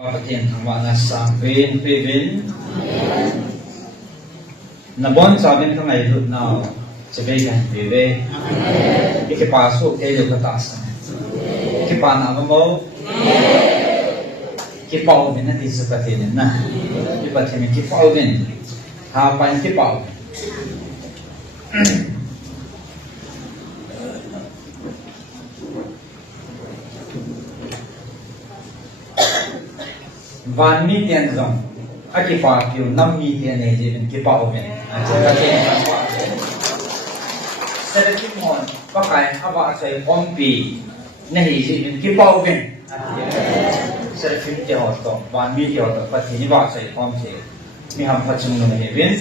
Patien thangwa na sa pin na bon sabin ka ngai lut na chebe kan bebe ke pasu ke yo kata sa ke pa na mo ke pau ben na dis patien na ke patien ke pau ben ha pan ke pau van mi tiền dòng ai kịp phá kiểu 5 mi tiền này thì mình kịp bảo mình sẽ là tiền phá phá sẽ là kịp hòn có cái áp dụng sẽ phong bì này thì mình kịp bảo mình sẽ là kịp tiêu hạt tổng van mi tiêu hạt phát triển vào sẽ phong sẽ mi ham phát triển nó này bên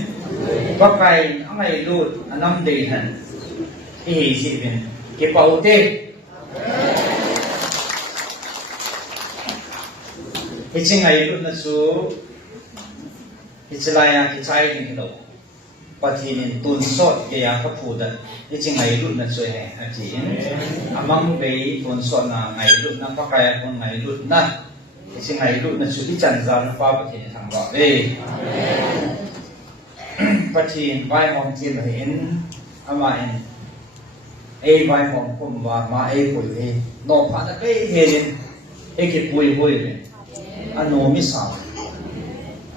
có cái anh ấy lút anh năm đời hẳn thì mình kịp bảo thế cái chuyện này lúc nó số cái chuyện này cái trái thì cái đâu, bắt thì nên tuân sốt cái nhà cấp phụ đó, cái chuyện này lúc nó số này chỉ, among cái tuân sốt là ngày lúc nó có cái con ngày lúc nó, cái chuyện này lúc nó số cái chân ra nó qua bắt thì thằng vợ đi, bắt thì vai mong tiền là hiện, ama em, vai mong cũng mà em bồi về, nó phải là cái hiện, cái bồi về ano misa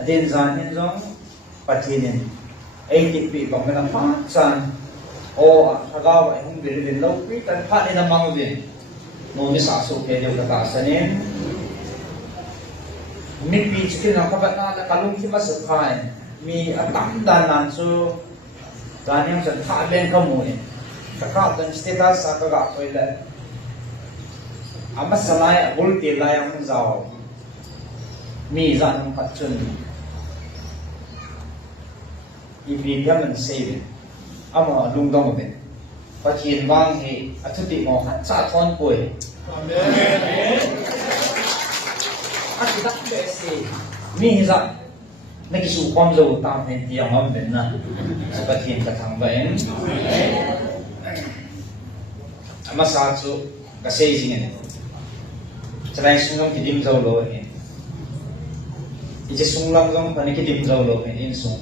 adin zan hin zong patinin ai ti pi bang na pa chan o thagaw ai hung bil lo pi tan pha ni na mang din no misa so ke de ka sanin mi pi chi na ka ba na kalung ki mas khai mi atam dan nan su dan yang san tha ben ka mu ni ka dan status sa ka ga toilet amasalai bul ti la yang zao mi ra nông phát triển, vì cái mình xây, ama lung đông bên, phát triển vang thì, chút đi mò hạt sa thon bồi, chỉ đắp bể xây, mi ra, mấy cái số quan dầu tam thành tiền ngon bên na, sẽ phát triển cả thằng bên, ama sa chú, cái xây gì này, cho nên chúng tôi tìm dầu rồi. Ichi sung lam zong pani ki dim zau lo pen in sung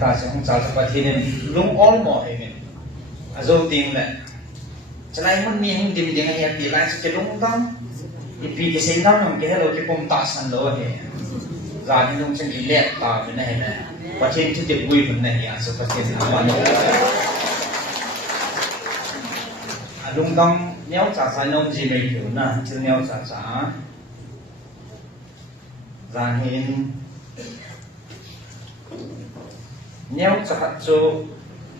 ta se hong chal pa thi nem lung all mo he men azo ting le chalai man mi hong dim ding he ti lai se lung dam i pi ki sing dam nam ki hello ki pom ta san lo he za ni lung chen ki le ta ben he na pa thi thi ti bui ben na ya so pa thi ma no lung dam neo cha sa nom ji mai tu na chu neo cha cha ra hiện nếu cho hạt cho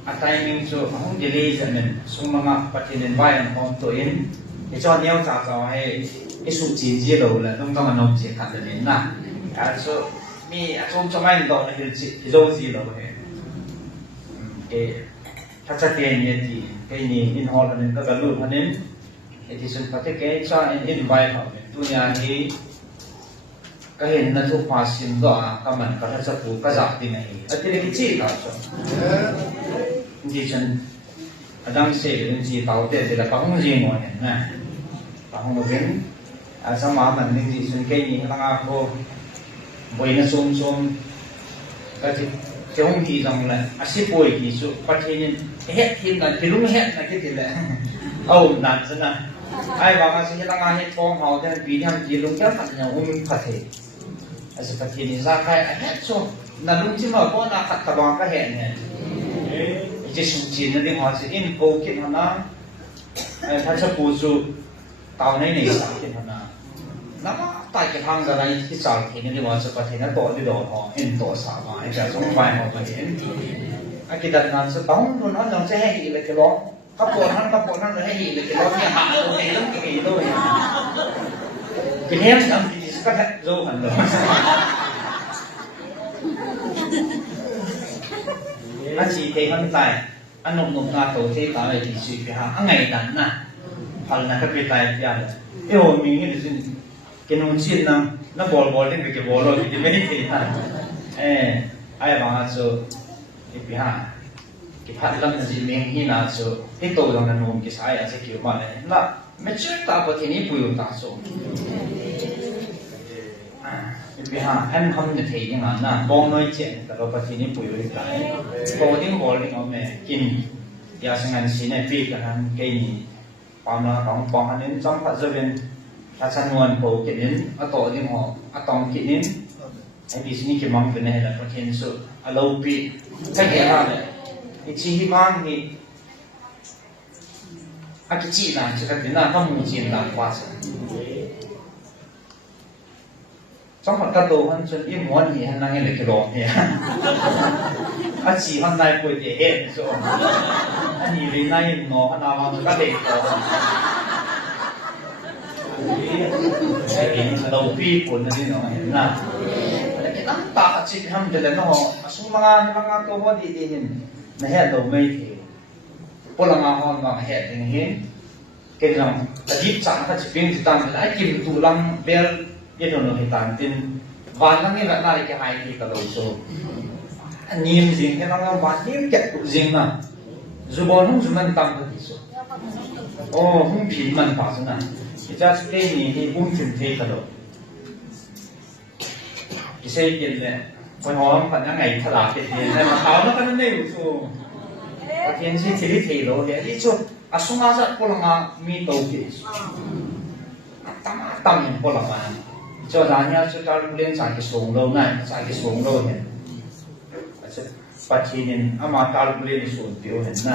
atai mình cho không delay cho mình sung manga phát hiện vai làm hom tuổi in để cho nếu cho hay cái số chỉ gì đâu là khôngต้องนมchỉขัดเลยนะsoมีชมไม่ต่อในที่โจgì đâu hết cáiถ้าจะเตียนเนี่ยที่cáiนี้in hall nênก็กระลุกนั้นที่สุดประเทศcái cho in vaiเขาตัวอย่างที่ก็เห็นนัทุกภาษินก็ก็มันก็ถ้าจะพูดก็จับที่ไหนอันที่เรื่องจีเราชอบจีฉันดังเสียงจีเต่าเด็ดแต่ปังจีงอนเนี่ยนะปังเราเป็นสมัยมันนี่จีฉันแค่นี้ตั้งอาโคบ่อยนะซุ่มก็ที่เจ้าหนี้จังเลยอาชีพป่วยกี่สุดประเทศนี้เฮ็ดทีมนั้นที่ลุงเฮ็ดนะคิดดีเลยเอาหนักซะนะไอ้บางอาชีพตั้งอาเฮ็ดท้องเขาแต่ปีนี้จีลุงแค่ขัดเนี่ยอุ้มขัดเทseperti ini zakai ayat so nalung cuma ko na katabang ka hen ne je suci na ding ha se in ko kin hana tha cha pu su taw nei nei sa kin hana nama tai ke hang da nai ki chal thi ni wa sa pa thi na to ni do ho in to sa ma ai cha song vai ho pa hen a ki dan nan sa tong nun han jong se he hi le ke lo ka po han le he hi le ke lo ni ha lo ne lum ki lo ki hem am các hạt dâu hẳn rồi, anh chỉ thấy hắn tài, anh nộp na tổ thế tạo lại thì suy phải hàng ngày đắn na, hoặc là các việc tài ra rồi, cái hồi mình nghĩ là cái nông chiên nó bò lên cái bò rồi thì mấy thì ai bảo số cái phải hàng cái phát lâm là gì mình nghĩ là số cái tổ đồng là nôm cái sai là sẽ kiểu mà này là mấy chuyện ta có thể nghĩ bùi ta số vì ha anh không được thấy nhưng mà na bong nói chuyện cả đâu phải chỉ bùi với cái có tiếng gọi lên ông mẹ kinh giờ sang anh xin này phi cả hắn cái gì bao nó còn bong hắn đến trong phát viênถ้าฉันนวลโผล่กินนี้อะต่อที่หออะตองกินนี้ไอ้ดิฉันนี่กินมังเป็นอะไรประเทศสุดอะเราปีถ้าเกี่ยวอะไรไอ้ชีวิตมันนี่อะกิจีน่ะจะกันน่ะต้องมุ่งจีนหลังกว่าสิสองคนกระโดดมันจนยิ่งม้วนนี่นั่งยังเล็กกระโดดเนี่ยอะจีมันได้ป่วยเด็กใช่ไหมอันนี้เลยนายหนอขนาดว่ามันก็เด็กกว่าเราพี่คนนั่นเองนะแต่ที่นั่งตาจิตทำเดินน้องสุ่มงานตัวว่าดีเห็นนะฮะเราไม่เที่ยวพลังงานของเราเห็นเห็นเกี่ยวกับจิตจังก็จะเป็นจิตตั้งแต่ไอ้กิมตุลังเบลยี่โดนเราเห็นตั้งแต่บ้านนั่งนี่แบบน่าจะหายที่กระโดดโซ่อันนี้จริงๆที่นั่งบ้านนี่เก็บจริงนะจุบอนหุ่นจุมันตั้งแต่ที่สุดโอ้หุ่นผิวมันป่าสุดนะจะสเปนนี่ที่ปุ่มถึงเทกระโดดที่เซกินเลยคนหัวมันยังไงถลาเป็นเทียนแต่มาเขาแล้วก็นั่นเองสู้เทียนที่ที่เทโลเนี่ยที่สุดอาสุมาสักพลังงานมีตัวที่สุดตั้มอย่างพลังงานจอดานเนี่ยจะการเรียนสายกิจส่งโลง่ายสายกิจส่งโลเนี่ยปัจจุบันอามาการเรียนส่วนเดียวเห็นนะ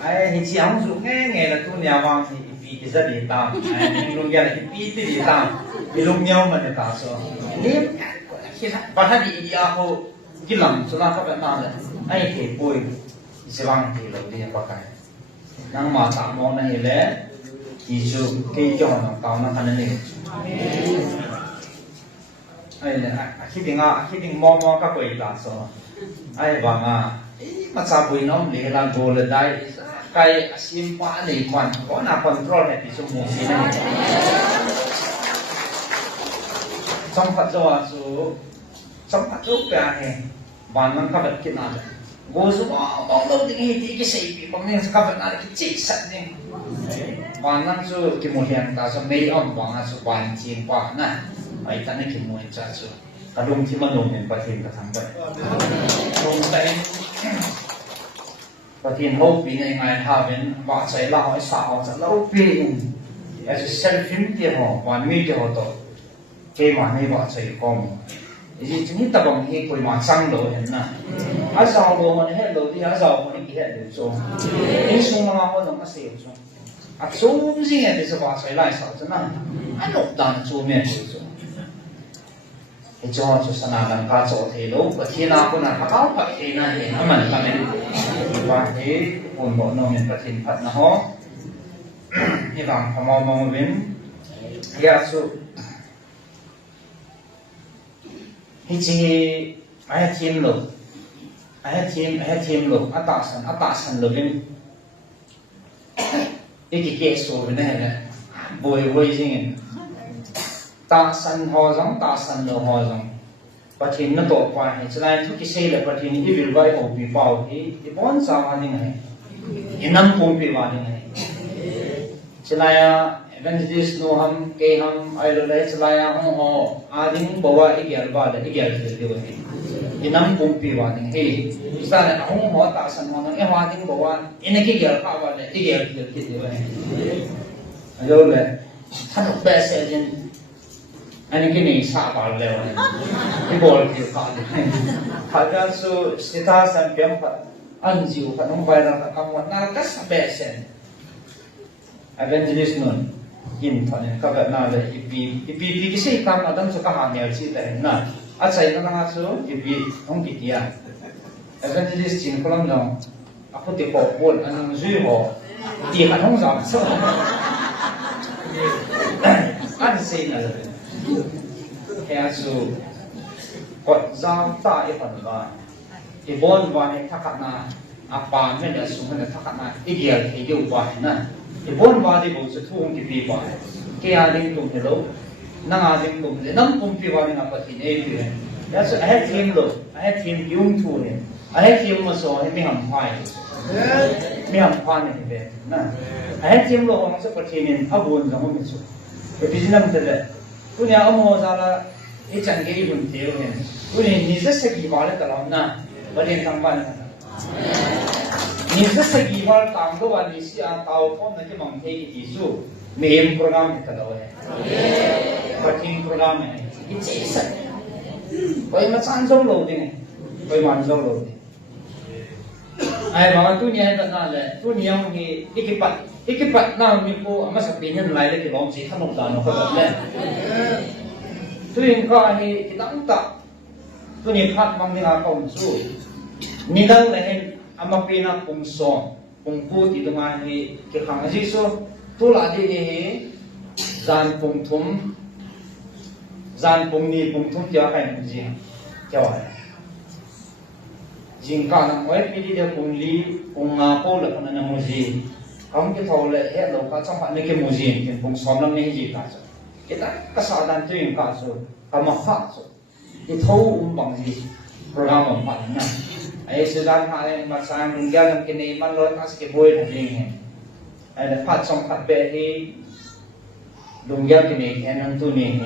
ไอ้ที่เอาสุกแง่ๆแล้วตัวเนี่ยว่าที่ปีที่จะดีตามไอ้ลุงยาที่ปีที่ดีตามมีลุงเงี้ยวมันจะตาโซ่นี่คิดปัจจุบันอีอาเขากินหลังสุนัขเขาแบบนั้นเลยไอ้ที่ป่วยสว่างที่เราที่ยังปากไก่นั่งมาตามมองนั่นแหละที่สุดที่จอดตามนั่นขนาดนี้ไอ้เนี่ยคิดถึงมองก็ป่วยตาโซ่ไอ้บางมาจับปุยน้องเลี้ยงโกลได้ใครสิมป้าในควันก็น่าคอนโทรลในที่สมมุตินะสัมผัสว่าสัมผัสรูปแบบนี้บ้านมันก็แบบกินอะไรกูสุว่าบางเราดิ้งที่กี่สิบปีบางเนี่ยก็แบบอะไรกี่จิตสัตว์เนี่ยบ้านนั้นสู้กี่โมงยังตาสมัยอ่อนบางสู้บ้านจีนป้านะไอ้ตอนนี้กี่โมงจะสู้กระดุมที่มันลงเป็นประเทศกระทั่งไปลงไปประเทศโลกปีในงานท่าเป็นว่าใช้เราไอ้สาวจะเล่าปีไอ้เซลฟิมเดียววันมีเดียวต่อเกี่ยมันให้ว่าใช้กองไอ้ที่นี่ตะบังให้คุยมาสั่งโลเห็นนะไอ้สาวโลมันให้โลที่ไอ้สาวมันให้เดือดโซ่ไอ้สุ่มมาเขาต้องมาเสียโซ่ไอ้สุ่มสิ่งนี้จะว่าใช้ไล่สาวจะนั่งไอ้หลบดันโซ่เมียโซ่ไอ้จอจุดสนามการโซ่เทโลประเทศนาคนนั้นเขาประเทศนั้นเห็นมันทำไมว่าเฮ้คนบอกน้องเป็นประเทศพัฒนาฮะนี่บางพม่ามองเว้นยาสุฮิจิไอ้ทีมลูกไอ้ทีมลูกอัตตาสันลูกเป็นอีกเกสโซ่เป็นอะไรนะบอยจริงตาสันหอจังตาสันโลหอจังประเทศนั้นตัวกว่าเห็นฉะนั้นทุกที่เสียประเทศนี้วิลไว้โอปีเป่าที่บ้านสาวนี่ไงยินน้ำคงปีวานี่ไงฉะนั้นเวนจิสโนฮัมเกฮัมไอโรเลฉะนั้นห้องอาดิงบอกว่าอีกอย่างบ้าเลยอีกอย่างเดียวนี่ยินน้ำคงปีวานี่ไงฉะนั้นห้องหัวตาสันมันเอวาดิงบอกว่าอินเกี่ยวกับว่าเลยอีกอย่างเดียวนี่ไอโรเลท่านอุปเสรินอันนี้ก็นี่สาบานเลยวันที่บอกที่เขาเนี่ยถ้าจะสู้สถาสันเปียมพัดอันจิวพัดน้องใบเราทำวันนั้นก็สบายเส้นไอ้เบนจิลิสนุนยินพัดเนี่ยก็แบบนั้นเลยอีปีกี่สิ่งทำนั่นสุขภาพเนี่ยสิแต่นั่นอาศัยนั่นนะสู้อีปีน้องกิตยาไอ้เบนจิลิสจินคนละน้องอาพุทธิปอบวนอันนั้นจุยหัวตีขันห้องสามสู้อันสิ่งอะไรแค่สู้กดจ้างตาอีกคนว่าอีบอนว่าให้ทักษะอาปานไม่ได้สูงขนาดทักษะอีเดียที่อยู่ว่านั่นอีบอนว่าที่บอกจะทุ่งที่ปีว่าแค่อาดิงตุ่มเฮโลนั่งอาดิงตุ่มเลยนั่งปุ่มปีว่านี่มาปฏิเนยปีเลยแล้วสุดให้ทีมโลให้ทีมยุ่งทุ่งเนี่ยให้ทีมมาสอนให้ไม่หันพายไม่หันพายเนี่ยเป็นนั่นให้ทีมโลของสักปฏิเนยอาบุญจะไม่สุด cái ví dụ như thế tôi nhà ông hồ ra là cái chẳng cái vấn đề này tôi nhìn rất sẽ kỳ vọng là cái lòng na và điện thang ban nhìn rất sẽ kỳ vọng tăng cái vấn đề gì à tàu phong này cái mong thấy cái ví dụ mềm program này cái đó này và team program này cái chế sẵn vậy mà chán giống lâu đi này vậy mà giống lâu đi ai mà tôi nghe được là tôi nghe thì cái bạn nào mình cô mà sắp đến nhân lại cái lòng gì tham nộp nó có được đấy tôi hiện có thì đắng tạ tôi nhìn phát mang đi là công chú nhìn đâu là hiện mà pina cùng son cùng cô thì tôi nghe thì cái hàng gì số tôi là đi thì gian cùng ni cùng thum cho cái gì cho ai jing ka nang oi pi de cùng li cùng po là con nang gì không cái thầu lệ hết đâu cả trong bạn cái mùi gì thì cùng xóm năm nay gì cả rồi cái ta cái sao đàn chơi cả rồi cả mà phát rồi cái thầu bằng gì program bằng bạn nha ấy sự đàn hai mà sang cùng gia đình cái này mà nói cái bôi là gì nghe ấy là phát trong phát bè thì đồng gia cái này cái năng tu này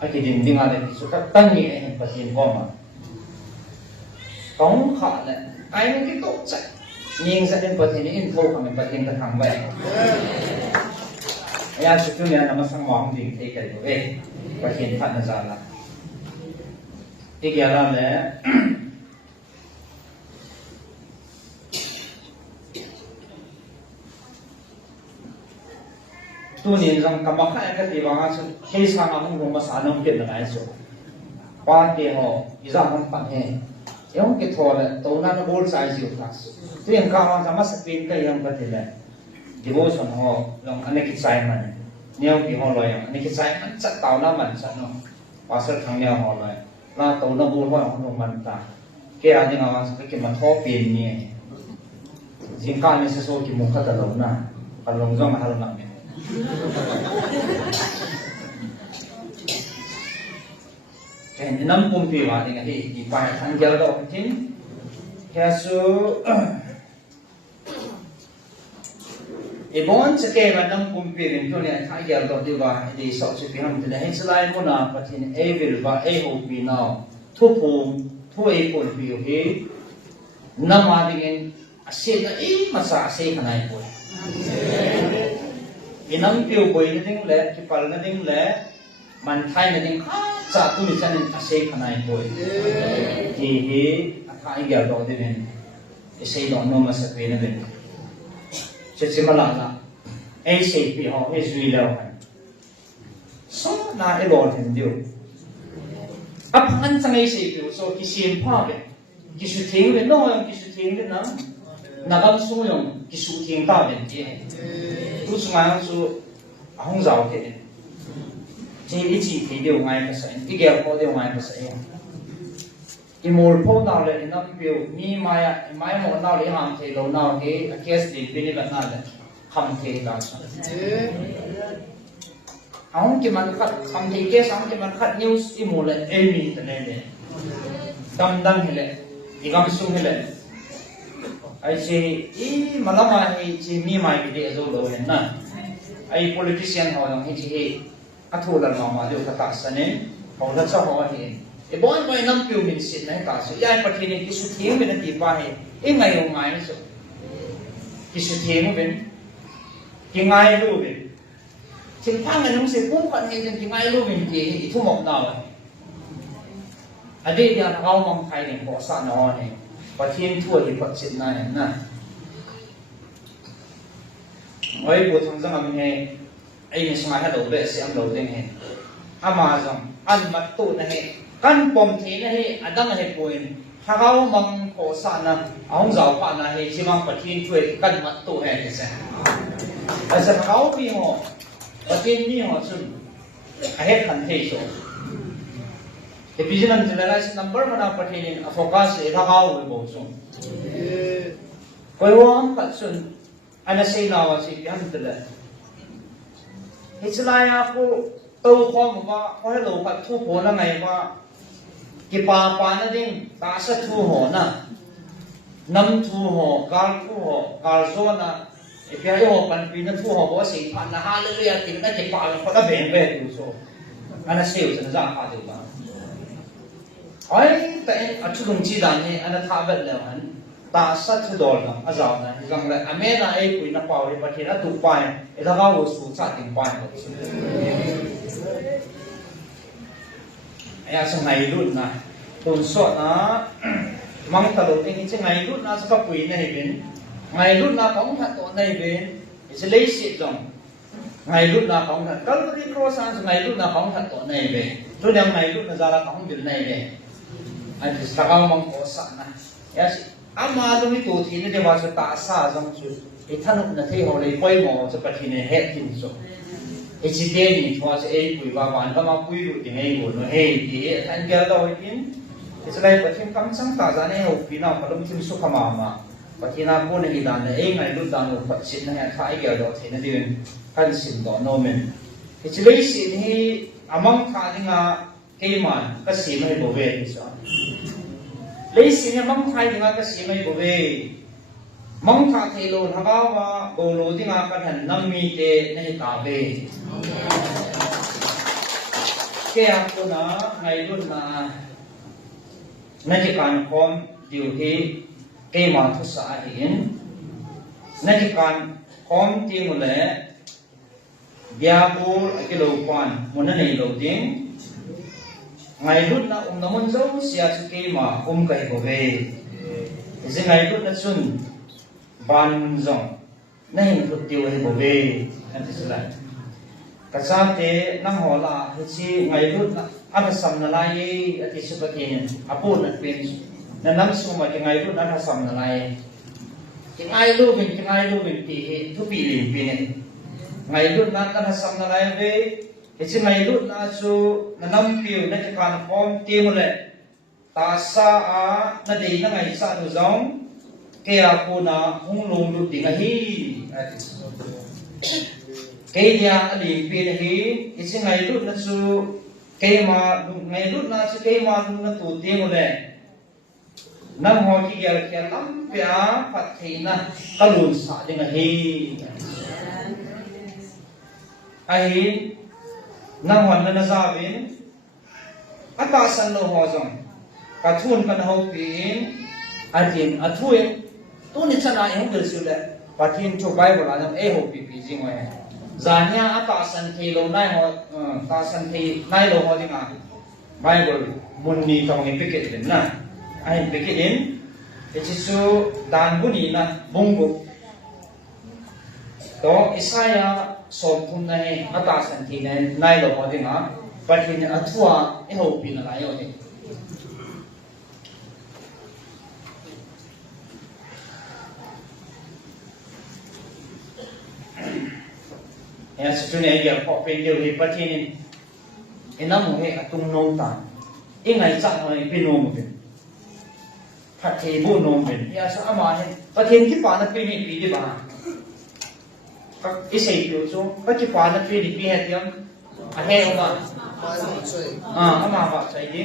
ấy cái điểm đi ngay là số các tăng nhẹ hình phát hiện qua mà không khó là ai những cái tốt chạy nhưng sẽ đến bậc thang in thâu của mình bậc thang cái thằng vậy, ai chụp cái này nằm sang mỏng thì thấy cái đó vậy, bậc thang phát ra là, cái kia là này, tu niệm rằng các bậc hai cái gì bằng cái khi sang ông cũng mà sáng ông biết là cái số, qua kia họ, bây giờ ông phát hiện yang cái thua là tàu nó bol size nhiều khác, tuy nhiên cao hơn mà spin cái yang cái là devotion họ lòng anh cái size mà nhiều cái họ loại anh cái size anh chắc tàu nó mình chắc nó, và sẽ thằng nhau họ loại là tàu nó bol họ không mình ta, cái anh những cái cái mà thua pin nhỉ, riêng cái này sẽ số cái mục khát lâu na, còn lòng trong mà lâu nặng cái năm công ty vào thì cái bài thằng giờ đó chính cái số cái bốn sẽ cái mà năm công ty mình thôi này thằng giờ đó thì vào thì sau sẽ bị ham thì là hết slide muốn nào phát hiện A will và A hộp bị nào thu A hộp bị ok năm mà thì cái sẽ là ít mà sao sẽ cái này thôi cái năm tiêu bồi nó tính lẽ cái phần nó tính lẽ mình thay nó tính sa tu ni sanin ase khanai boy ki hi athai gel do de ben ase do no ma sa pe na ben che che mala la ai se pi ho he sui lo han so na e lo hen dio ap han sang ai se pi so ki sim pha be ki su thing be no ki su thing be na gam su yong ki su thing ta ben ti tu su ma su hong zao ke chỉ ý chỉ thì điều ngay cái sẽ cái kiểu có điều ngay cái sẽ cái mồi phô nào lại nó biểu mi mai một nào để làm thì lâu nào cái case gì bên này nào là không thì là sao không chỉ mình khát không thì cái sáng chỉ mình khát nhiều cái mồi lại em mình thế này này đâm thế này thì làm sung thế này ai chỉ ý mà làm ai chỉ mi mai cái điều rồi đâu nè ai politician họ làm chỉ a thu là nó mà điều khác sẵn nên họ rất sao họ thì cái bọn mọi năm phiêu mình xin này cả sự ai bắt thì cái sự thiếu mình thì phải cái ngày hôm nay số cái sự thiếu mình cái ngày luôn mình chính phang ngày hôm sẽ cũng còn cái ngày luôn mình thì thu một nào ở đây thì nó cao mong thay nên bỏ sẵn nó này và thiên thua thì phát triển này nè với bộ thông rằng mình nghe ai mình sang hai đầu bể sẽ ăn đầu tiên hè, Amazon ăn mặt tụ này, căn bom thế này, ăn đằng này bùn, hàng áo măng cổ sản na, áo giàu phản này, chỉ mang vật thiên thuê căn mặt tụ hè thì sao? Ở giờ hàng áo bị họ, vật thiên như họ chun, hết hẳn thế rồi. Thì bây giờ mình lại là number mà nào vật thiên focus để hàng áo với bổ sung. Coi hoa phát chun, anh sẽ nào sẽ bị hẳn từ đấy. Hết lại aku tàu kho mà có cái lỗ phát thu hồ là ngày mà cái bà nó đi ta sẽ thu hồ na năm thu hồ gal thu hồ gal số na Ipia yo pan pin na thu ho bo sing pan na hallelujah tin na ke pa ko da ben be tu so ana seo san za ha de ba ai ta en achulung chi dan ni ana tha bet le han ta sa thu dol na azaw na hizang la amena ai pui na pa ri pathina tu pai e da ga wo su cha ting pai ko aya sa ngai lut na tun so na mang ta lo ting chi ngai lut na sa ka pui na hi bin ngày lúc nào cũng thật tổ này về sẽ lấy sự dòng ngày lúc nào cũng thật các cái cross sang ngày lúc nào cũng thật tổ này về rồi đem ngày lúc nào ra là cũng việc này về anh thì sao mà mong có sẵn này yes ama tôi mới tổ thì nó để vào sự tạ xa dòng sự cái thân lúc là thấy họ lấy quay mò sẽ bắt thì này hết tin số cái chỉ tên thì họ sẽ ấy quỷ vào bản và mà quỷ được thì ngay buồn nó hay thì anh kia đâu tin cái sẽ đây bắt thêm cắm sáng tạ ra này học phí nào mà đông thêm số mà Patina po na ilan na ngay lut dano patsit na yan khai kaya do tina din kansin do nomen. Ichilay sin hi amang khai nga kayman kasi may bobe so. Lay sin amang khai nga kasi may bobe. Mang khai telo hagawa bolo di nga kanhan nami te na hitabe. Kaya po na ngay lut na najikan kom diu hi cái mà thu sa hiện nay cái con khom tiếng một lẽ bia bù cái lầu quan muốn này lầu tiếng ngày lúc na nó muốn giấu xia cho cái mà cái của về thì ngày lúc na xuân ban rong nay hình thức tiêu hay của về anh thấy lại cả sao thế năng họ là thì ngày lúc na anh sắm là lại thì sự phát hiện apo na pin na nam suma cái ngày lúc đó là sắm lại cái ngày lúc mình thì thu bị liền pin ngày lúc đó là sắm lại về cái ngày lúc đó số na nam piu na cái con phong tiêu lệ ta sa á na đi na ngày sa tu giống cái aku na hung lung lu tiếng hi cái nhà liền pin hi cái ngày lúc đó số cái mà ngày lúc đó số cái mà nó tu tiêu lệ nam ho ki gel kia lam pia pat theina kalun sa ding hi ai nam wan na za vin ata san lo ho jong ka thun kan ho pin ajin athuin tu ni chana e hong del su le pathin cho bible anam e ho pi pi jing wa zanya ata san thi lo nai ho ta san thi nai lo ho ding a bible mun ni tong ni piket den na ai bikin itu su dan bunyi na bungku to Isaya sopun nahi atasan tine nai lo podi nga patin atua eho pin la yo ni ya su ne ya ko pen de ri patin enam he atung nom ta ingai chak noi pin nom pin phát thị bu nôm bên, ya sao mà hết, phát hiện cái bản nó pin đi đi bà, các cái xây biểu số, các cái bản nó pin đi hết tiếng, hết không ạ? Mà vợ xây đi,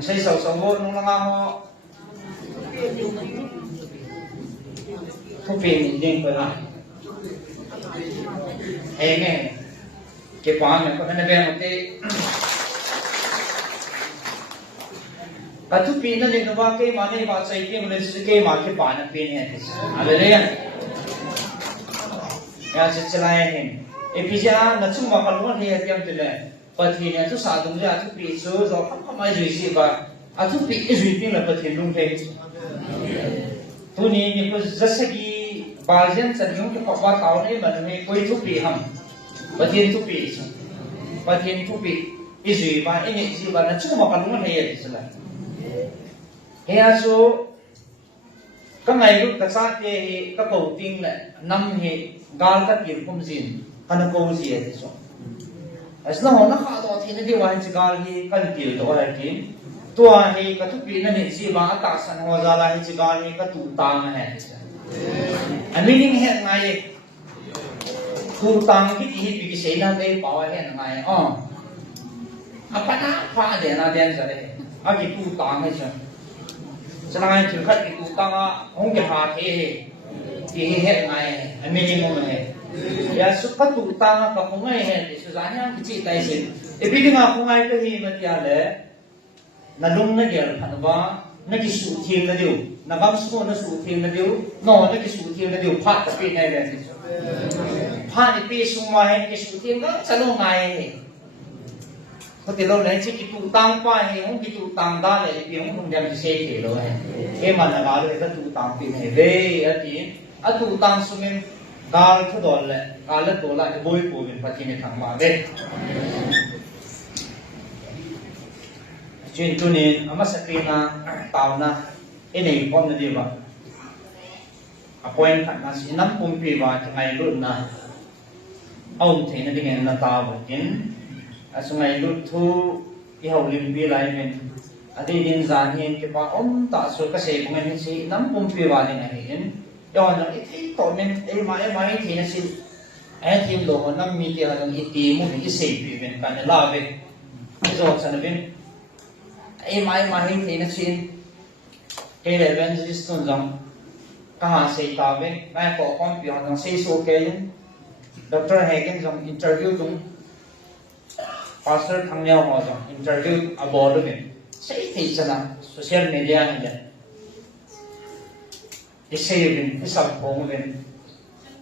xây sầu sầu vô nông lang ho, không pin đi phải là, nghe, cái bản này có thể là một cái Katu pina ni nawa ke mane ba sai ke mane se ke ma ke pa na pin hai ale le ya se chalai he e pija na chung ma kalwa he tiam te le pathi ne tu sa dung ja tu pi so zo kham mai jui si ba a tu pi e jui pin la pathi lung the tu ni ko zasagi bajan chan yung ke pa taw ne man me koi tu pi ham pathi tu pi so pathi tu pi e jui ba e ni si ba na chung ma kalwa he se la Hea so các ngày lúc các sát thì các cầu tinh lại năm hệ gal các điểm không gì anh cầu gì thì so as nó nó khá to thì nó đi vào chỉ gal thì các điểm đó là điểm tua thì các thúc bị nó nên gì mà ta san hoa ra là chỉ gal thì các tụ tang này anh meaning hệ ngày tụ tang cái gì bị cái gì là đây bảo hệ ngày apa na pha để na đen ra đây à cái tụ tang này chứ ฉะนั้นถึงขั้นที่กูตั้งห้องจะหาเทที่เฮ็ดไงอันไม่ยิงงงเลยอย่าสุขตุตั้งกับคงไงเฮ็ดสุดท้ายเนี่ยจิตใจสิพี่ดึงคงไงก็ที่มันจะเลยนั่นลุงนั่นเดียวพันว่านั่นที่สูทีมนั่นเดียวนักบังสกุลนั่นสูทีมนั่นเดียวน้องนั่นที่สูทีมนั่นเดียวพัดกับพี่ไงเลยพัดในปีสุ่มไว้ที่สูทีมก็จะลงไงพอที่เราเนี่ยที่ตุตั้งไปห้องที่ตุตั้งได้เลยพี่ห้องคงจะไม่ใช่เกี่ยวเลยมันอะไรเลยก็ตุตั้งปีให้เว้ยอันตุตั้งสมัยกาลทุดอลเลยกาลทุดอลเลยบ่อยบ่อยพัดที่นี่ทางมาเว้ยจุนนี่อามาสกรีน่าตาวน่ะini pom na diba appoint ka na sinam kumpi ba ngai lut na aum the na ding na ta ba kin asungai lut thu I hau lim bi lai men adi din zan hin ke pa ta so ka se ngai si nam kumpi ba ni ngai hin yo na I to men mai thi na si ai tim lo nam mi ti ha dang I ti mu ni se pi men ka na la ve zo sa na bin ai mai thi na si cái này bên dưới tuần rằng các hàng xây tàu bên ngay có con biểu rằng xây số cái những doctor hay cái dòng interview chúng pastor thằng nhau họ dòng interview à bò đó mình xây thì sao nào social media này vậy cái xây mình cái sản phẩm mình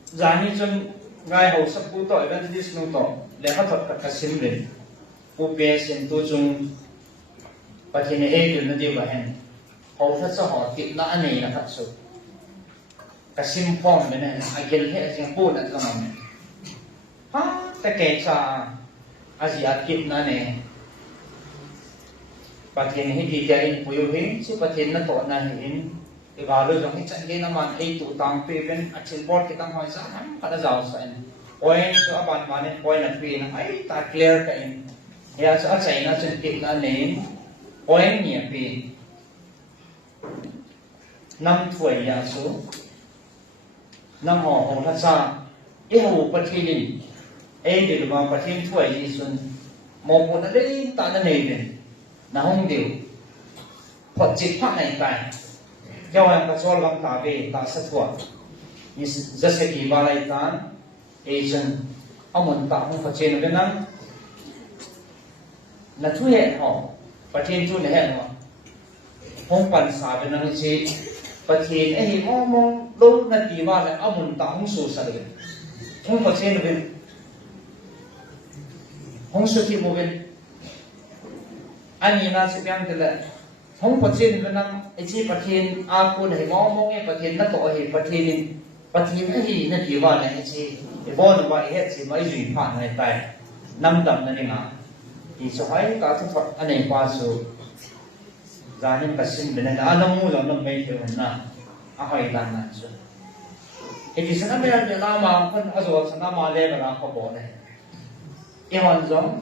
giá như chân ngay hậu sắp cú tội bên dưới tuần tội để phát thuật các sinh mình UPS tu chung và thì này ấy nó điều vậy hầu hết số họ tiệm đã này là thật sự cái sim phone bên này ai kiến hết riêng buôn là cái này ha cái kẻ cha Asia tiệm đã này và thì này đi chơi in buổi hin chứ và thì nó tổ này hin thì vào lúc giống như trận kia nó mà ai tụ tăng về bên ở trên board cái tăng hỏi giá lắm phải là giàu sẵn point cho bạn mà nên point là vì nó ấy ta clear cái in ya sẽ chạy nó trên tiệm đã này point nhiều vì năm tuổi nhà số năm họ hồng thắt xa ít hậu bát thiên linh ấy để mà bát thiên tuổi gì xuân một nó đấy ta nó này này là không điều Phật chỉ phát này tại cho em ta cho lòng ta về ta sát thuở như rất sẽ kỳ ba lại tán Asian ông muốn tạo không Phật trên ở Việt Nam là thu hẹn họ bát thiên thu hẹn họ không cần xả bên năng chi bát thiên ấy mong đâu là kỳ ba lại ông muốn tạo không sửa sai được không Phật trên ở bên không sửa thì một bên anh nhìn là sẽ biết là không Phật trên bên năng ấy chi bát thiên à cô này mong nghe bát thiên nó tội thì bát thiên ấy nó kỳ ba này chi thì bao nhiêu vậy hết chỉ mấy gì phản này tại năm tầm này ngã thì số ấy cả thứ Phật anh này qua số gia nhân bát sinh bên này anh mua rồi nó mấy thứ này à hỏi đàn này số thì sao bây giờ là mà phân ở rồi sao mà lên mà làm khó bỏ này cái hoàn giống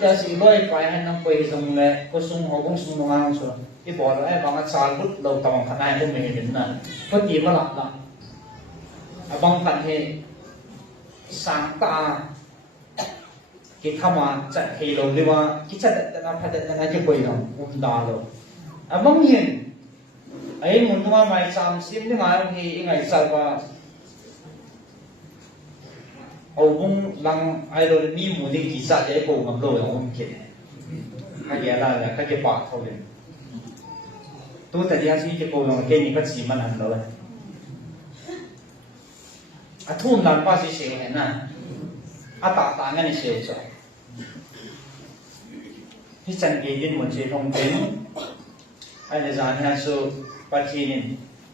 cái gì lôi phải hay năm quay dùng này có sung họ cũng sung ngang số cái bỏ lại bằng cái sàn bút đầu tàu khả năng của mình đến là có gì mà làm bằng phần thì sáng ta cái tham mà chạy thì lâu đi qua cái chạy là phải chạy là cái quay rồi cũng đa rồi bằng hiện ấy muốn nói mai sam sim như ngày thì ngày sau và ông lăng ai rồi mi muốn đi kỳ sát để bổ ngầm rồi ông kia cái gì là cái cái bạc thôi tôi tại vì anh chỉ bổ ngầm cái này cái gì mà làm rồi à thu làm bao nhiêu tiền này nè à tạ ngay này tiền rồiที่จันกีดินเหมือนเชฟงเป็นไอ้เรื่องนี้ส่วนปัจจัยนี้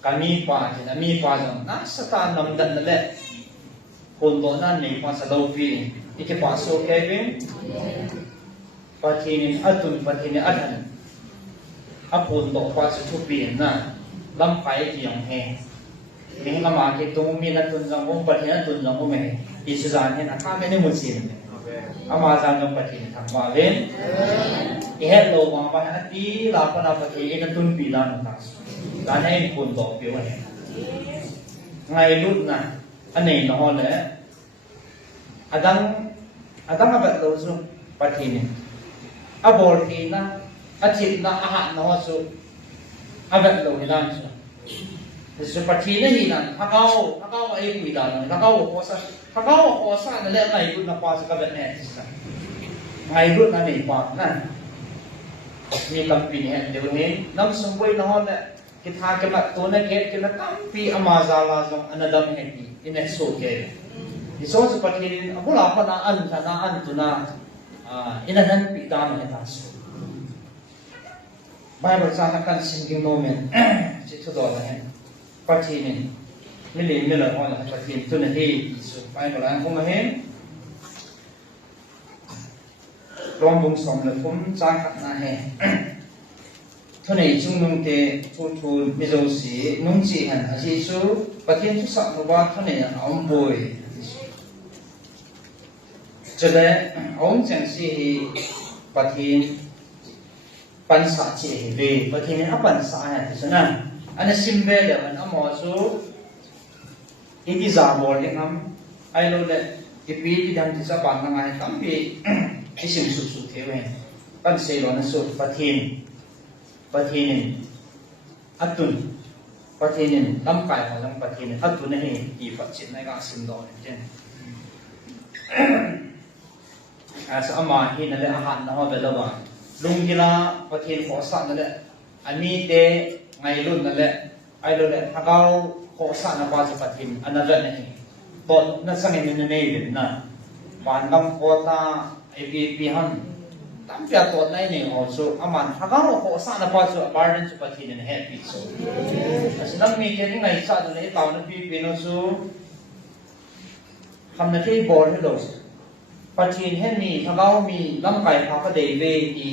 การมีป่าที่นั่นมีป่าจังนักสถานนำดันนั่นแหละคนโบราณนี่ป่าสะดวกปีที่จะป่าโซเควินปัจจัยนี้อัตุนปัจจัยนี้อัดันอัปนโตป่าสุทุปีน่ะลำไผ่ที่ยังแห้งมีให้มาเก็บตรงมีนักตุนจังวงปัจจัยนักตุนจังวงไหมที่สุดท้ายเนี่ยนักข้าไม่ได้หมดสิ้นอามาจางจงปฏิทินทำมาเล่นอีเหตุโลมาไปฮัตตีลาปนาปฏิเอกตุนปีลานุตัสลานให้คนต่อเปียวเนี่ยไงรุ่นน่ะอันนี้น้องเลยอาดังมาแบบเราสุปฏิทินอาบอลทีนะอาทิตย์นะอาหารน้องสุอ avet lo hidan so pati na hinan hakaw ay kuidan hakaw ko sa na le ngai kun na pa sa kavet ne sa ngai ru na ni pa na ni kampin hen de ni nam sungwai na hon kita ke mat to na ke na kampi amazala jong anadam he in so ke iso so pati abula pa na an tu na inanan pi ta na ta so Bible sa kan singing nomen ci to do na pati ni le le la on pati tu na he so Bible an kong he rom bung som le kum sa khat na he to nei chung nung te thu mi zo si nung chi han a si su pati tu sa no ba to nei om boy chale om chang si pati pan sa chi ve pati ni apan sa ha ti sana ana simbe le an amo su iti za bol ni am ai lo le ipi ti dang ti sa pan na ngai tam pi isim su the we pan se lo na su pati ni atun pati ni lam kai ho lang pati ni atun ni i fa chin na ga sim do chen asa ama hi na le han na ho be lo ba lung gila pati ko sa na le ani te ngai lu na le ai lo le hakaw ko sa na pa sa pati another na hi to na sa ni ne na ban gam ko ta ai pi han tam pia to nai ni also aman hakaw ko sa na pa so burden sa pati ni he pi so as nam mi ke ni ngai sa na le taw na pi no so kham na ke bor he lo pati hen ni hakaw mi lam kai pha ka dei ve ni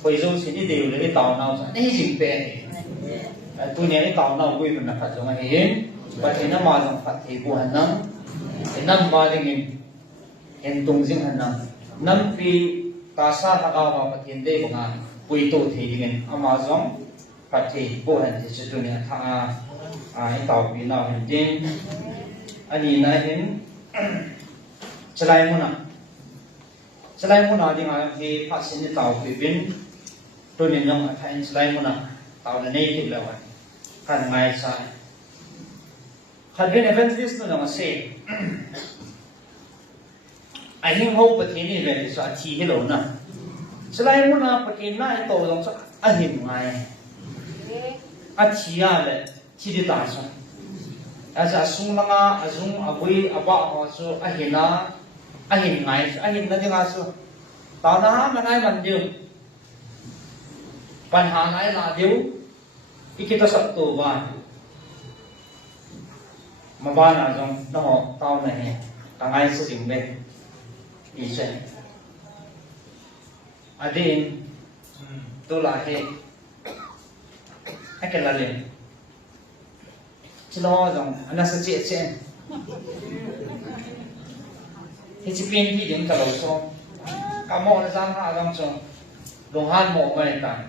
hoi zo si ni dei le taw nau sa ni jing pe tu ne ni taw nau gui man na pha jong he pati na ma jong phat thei bu han nam ma ding en tung jing han nam pi ta sa hakaw ba pati dei ba pui to thei ding ama jong pati bu han ti chu ne tha ai taw pi na hen din ani na hin chalai mu na Selain muna di ngayon di pasin ni tao pipin, tunin yung atain selain muna tao na native lawan kan ngay sa. Kadin evangelist no naman say, I think hope pati ni evangelist at hihilo na. Selain muna pati na ito yung sa ahim ngay. At hiyale, chiditaso. Asa asung mga asung abuy aba ako so ahina. Ahin ngay, ahin na di nga so. Tao na manay man diyo. Panhanay na diyo. Ikita sa to ba? Mabana jong no tao na he. Tangay sa simbe. Isa. Adin tula he. Akelalim. Silo jong anasa che. Thì chỉ pin đi đến cả đầu số, cả mỏ nó sang hạ trong số, đồng han mỏ mà này cả,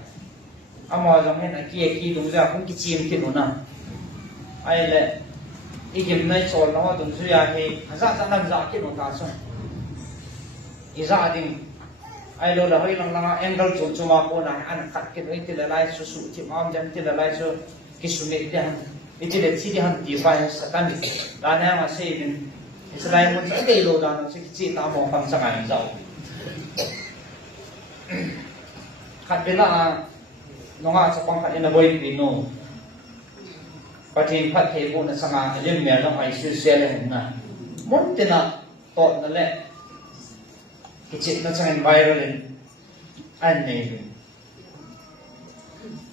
mỏ trong này kia đúng ra cũng cái chim kia nó ai lệ, cái kiếm này số nó đúng ra thì ra làm ra kia nó cả số, ra thì ai lo là hơi lăng angle chỗ mà cô này ăn cắt cái đấy thì là lại số chim om chẳng thì là lại số cái số này thì thì là chỉ đi hàng tỷ vài sát tan đi, là này mà xây nên Selain mun sa dei lo da no si ta mo pang sa kan zau khat bela no nga sa pang khat ina boy pino pati phat the bu na sanga lim me lo ai su se le na mon te na to na le ki chit na chang viral an ne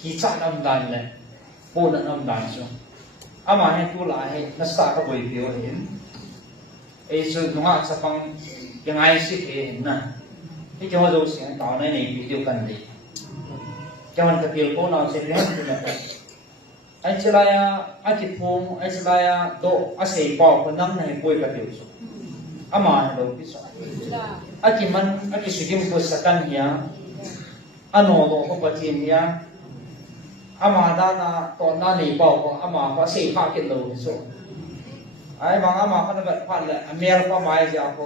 ki cha nam dan le bu na nam dan so ama he tu la he na sta ka boy pio hin so nunga sa pang yang ai si he na cái cho đâu sẽ tạo này video cần gì cho anh tập ko nào sẽ biết được anh sẽ lại anh chụp phim anh sẽ lại độ anh sẽ bảo cái năm này quay cái điều số ama đâu biết sao anh chỉ mình anh chỉ sử dụng cái scan here anh nó độ có bao nhiêu here ama đã na to na này bảo có ama có sẽ phát cái đâu số ai bằng ama có nó bật phát lại America có mai gì ako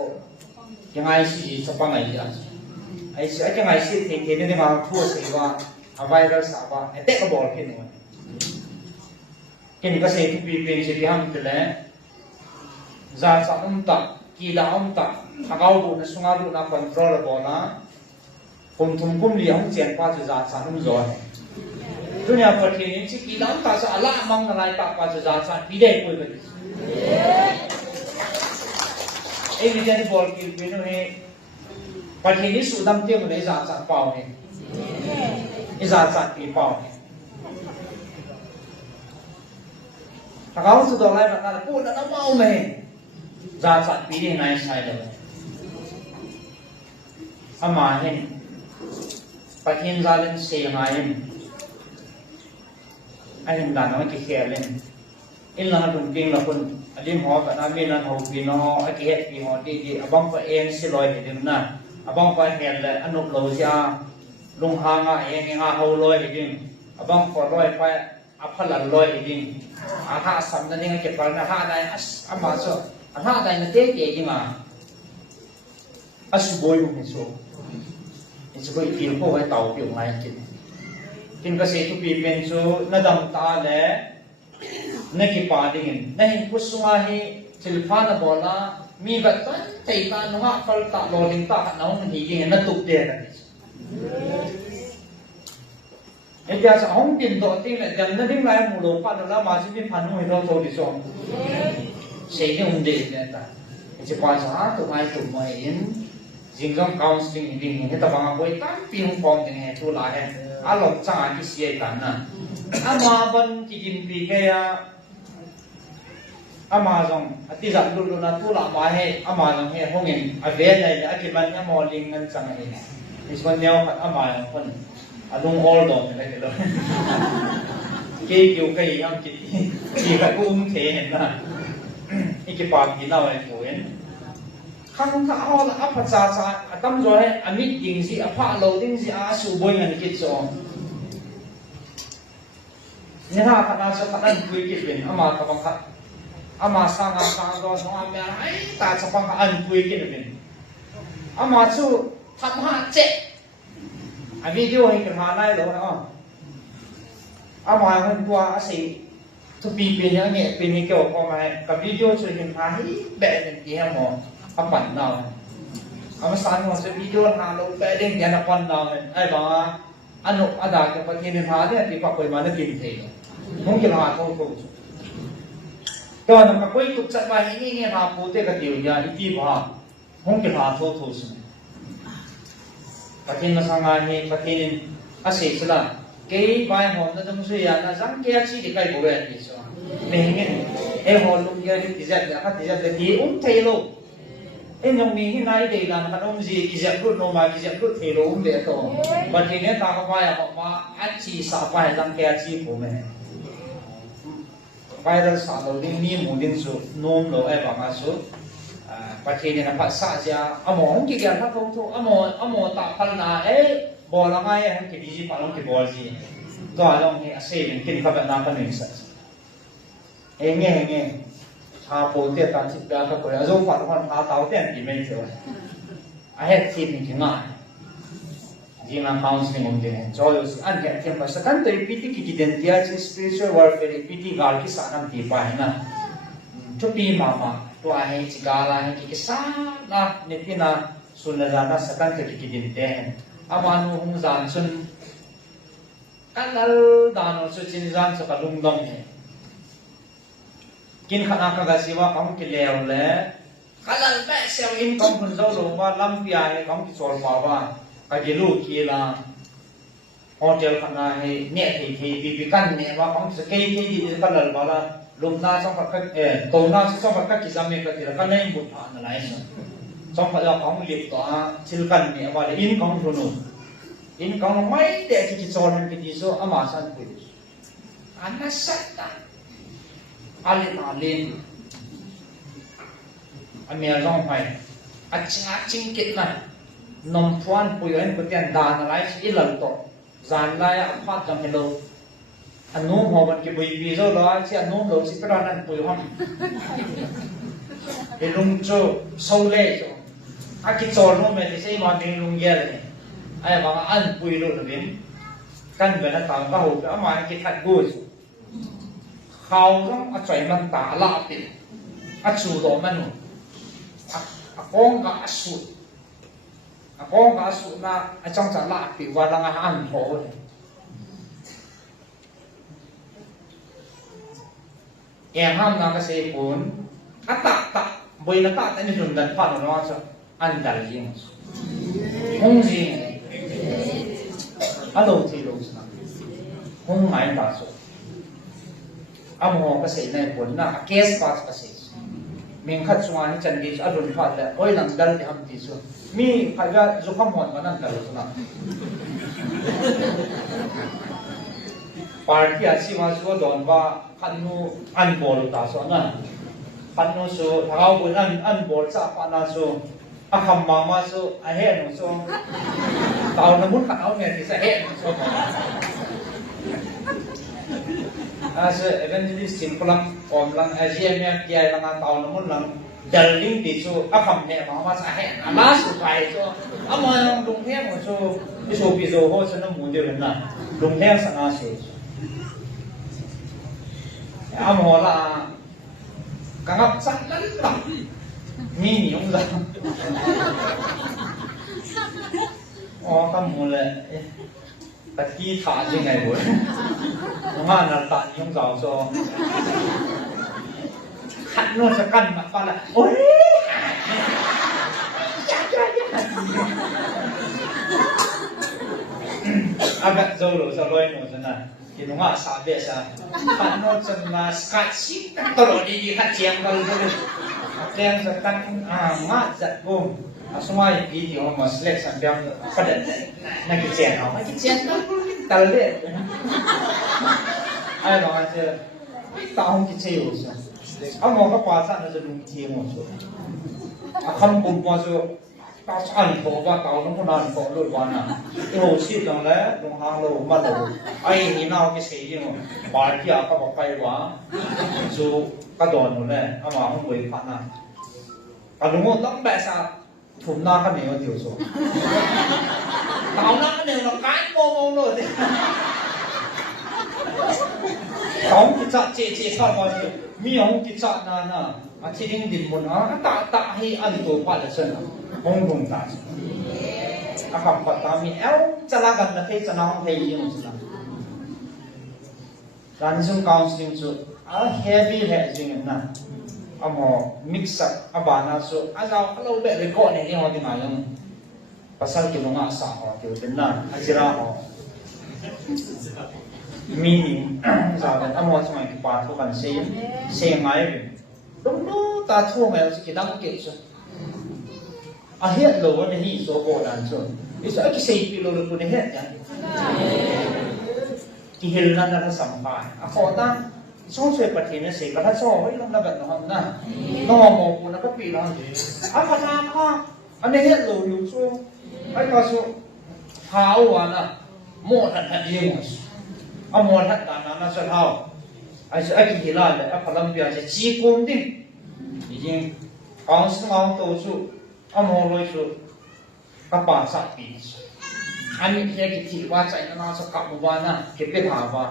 yang ai si sa pangay ya ai si ay nga si thì nên mà thua si ba virus sa ba ete ka ball pin mo cái cái gì thì bị chỉ ham từ lẽ ra sa ta kỳ là ta thằng bộ nó sung áo nó control là bỏ na cùng thùng cùng liang chèn qua cho ra sa rồi tôi nhà Phật thì những kỳ là ta sa la mang lại ta qua cho ra sa bị để quên vậy evident ball kỳ bên nó hay Phật thì những sự đam tiêm lấy ra sa bảo này ra sa bị bảo này thằng áo từ đầu lại mà là cô đã nó mau mày ra sạch bí đi này sai rồi ama hen pathin ra lên xe hai hen anh đàn nói cái khe lên in là đụng kinh làคนalim họ cả nam bên là hậu vì nó cái hết vì họ đi abang phải em xin lỗi thì đừng na abang phải hẹn là anh nộp lâu ra lung hàng em hậu lỗi thì đừng abang phải lỗi phải apa là lỗi thì đừng ha sắm nên cái cái phần ha này ama so ha này nó thế gì mà asuboi mo so it's going to be ko hay tao yung ngay kin kasi to pipen so nadam ta le nakipadingin nahin kusungahi silfana bola mi batan tay ta no nga fal ta loling ta na hong higing na tukde na e kaya sa hong tin do ting na dan na ding lai mu lo pa na ma si bin panu hi do to di so sei ni hong de ta e pa sa to mai to mai in Jinggang counseling ini kita bangga boy tapi hukum dengan itu lah alok sangat isi tanah. Ama ban kijin pikaya Amazon ati zat dulu na tu lah mahe Amazon he hongin ave lai akiban nya moling ngan sangat ini. Isman nyaw Amazon pun adung all dong ni lagi lo. Kei kêu kei yang kita te na. Ikipag ginaw ay kuin. Khang thao là áp phật sa tâm rồi amit ding si apa lo ding si a su boy ngan kit so ni ha kana sa takan kui kit bin ama ka bang kha ama sa nga sa do so am ya ai ta sa bang an kui kit bin ama chu tham ha che a video hi kan ha nai lo na ama han tua a si tu pi bin yang ne bin ni ko ko mai ka video chu hin ha hi be den ti ha mo bản nào ông sáng hôm sẽ video hà lô bé đêm nhà nó con nào ai bảo anh nộp anh đạt cái phần nhìn hóa thế thì phải mà nó tìm thấy không chỉ là thôi thôi cho nên mà quay chụp sẵn bài những nghe hà phụ thế cái điều nhà đi tìm họ không chỉ là thôi thôi cái tin nó sang ngày cái tin à sẽ là cái bài hôm nó trong suy là răng kia chỉ để cái bộ này thì sao mình nghe em hôm lúc kia thì giật là cái giật thì ung thấy luôn em nhung mình hiện nay thì là các ông gì cái giặc luôn mà cái giặc luôn thì luôn để tổ và thì nếu ta có vai họ mà anh chỉ sợ vai rằng kia chỉ của mình vai rằng sợ đầu tiên niêm một đến số nôm rồi em bảo mà số và thì này là phải sợ gì à ông không chỉ cái thằng không thôi ông ta phân là ấy bỏ là ngay không chỉ gì phải không chỉ bỏ gì rồi ông thì sẽ mình kinh các bạn nam phân mình sợ em nghe Hà bố tiết tàn chích bia các cô dâu phạt hoàn phá táo tiền thì mình rồi ai hết thì mình chứng ngại riêng là counseling ông thế này cho dù anh hẹn thêm phải sẵn tới PT cái identity spiritual warfare PT gal cái sản năm thì phải na cho pi mà to ai chỉ gal ai cái sa na nên cái na sun là ra sẵn tới cái identity amanu hung gian sun kanal dano su chin gian sa kalung dong này kin khana ka gasiwa kam ki lew le kalal ba sel in kom hun zo lo wa lam pia he kam ki chol pa wa ka ji lu ki la hotel khana he ne thi bi kan ne wa kam se ke di kalal ba la lum na song ka to na song ka ki samme ka ti la kan nei bu tha na lai so song ka la kam li to a sil kan ne wa le in kam ru no in kam mai de ki chol han ki di so ama san pu anasata alin amel rong phải ching kit này nom phuan pui anh có tiền đàn lại chỉ lần to dàn lại ăn phát trong hello anh nôm hồ bên cái bì rồi đó chỉ anh nôm rồi chỉ phải ăn pui không cái lung cho sâu lệ cho cái tròn nôm này thì sẽ mà mình lung kia này ai bảo ăn pui rồi là biến căn về nó tạo cái hộp đó mà cái thật vui khao rong choy man ta la pin chu do man kong ga su na trong cha la pi wa la nga an tho em ham na ka se pun ta boi na ta ni dun dan pa no so an dal yin hong jing alo ti lo sa hong mai ta so amo ka se na pun na case pa ka se mình khát xuống anh chân đi ở đường thoát là ôi lần dal thì ham tí xuống mi phải ra giúp không hoàn mà năng dal xuống nào party asi mà số đòn và khăn nu ăn bò ta số na khăn nu số tháo bún ăn bò sa pa na số à khăm mà số à hết nu số tao nó muốn khăn áo này thì sẽ hết số as evangelist simple om lang agm kia lang tao nó muốn lang daling đi số à khăm này mà sẽ hết last phải số à mà đúng thế mà số cái số bị số hồ sẽ nó muốn điều na đúng thế sẽ nó sẽ amo là cả ngập sắc lắm lắm mi nhung ra các mùa là tất kỳ thả như ngày buổi mà là tận nhung giàu cho khăn luôn sẽ cân mà con là ôi agak dâu rồi sao lôi nổi thế này thì nó ngã sao biết sao bạn nó chân là sky ship tôi đi hát chém vào rồi chém sẽ cắt ngã giật boom xong rồi video mà select sang bên phát đến này cái chén nó cái chén nó tao lên ai nói chứ tao không cái chiều sao ông mà các quan sát nó sẽ đúng chiều một số không cùng qua số tao ăn khổ và tao nó không ăn khổ rồi quan à cái hồ ship đó đấy đồng hàng lô mà lô ai nhìn nào cái gì chứ mà bài kia các bạn phải quá số các đoàn nó đấy mà không quên phạt nào còn đúng không tao bé sao thùng na cái này nó thiếu số tao na cái này nó cái mông rồi đấy không cái chợ chế sao mà mi không cái chợ na à chỉ định điểm một nó tạ hay ăn tổ qua là chân không đúng ta à không phải ta mi eo chả là gần là thấy chả nó không thấy gì mà chả ran sung counseling chu a heavy he jing na amo mix up abana so azao alo be record ni ho ti ngai yang pasal ki longa sa ho ti den na azira ho meaning za dan amo smai ki pa tho kan se ngai dum no ta tho ngai ki dang ke so a het lo ne hi so ko dan so is a ki sei pi lo lo ne het ya ki hil na na sam pa a kho taช่วงช่วยปฏิเสธก็ถ้าชอบไว้ลงระเบิดน้องนะน้องมองกูนะก็ปีละอ่ะพนักข้าอันนี้เห็นหลูอยู่ช่วงไอ้ก็ช่วงเท้าวันน่ะโม่ทันทันยิงอ่ะโม่ทันตานานะช่วงเท้าไอ้กี่ฮิลาเลยไอ้พลังเบียร์จะจีกุมดิ้งยิงกองสมองตัวช่วงอ่ะโม่เลยช่วงก็ป่าสักปีอันนี้แค่กี่ทีว่าใจน่าสักกับหมู่บ้านน่ะเก็บไปถามว่า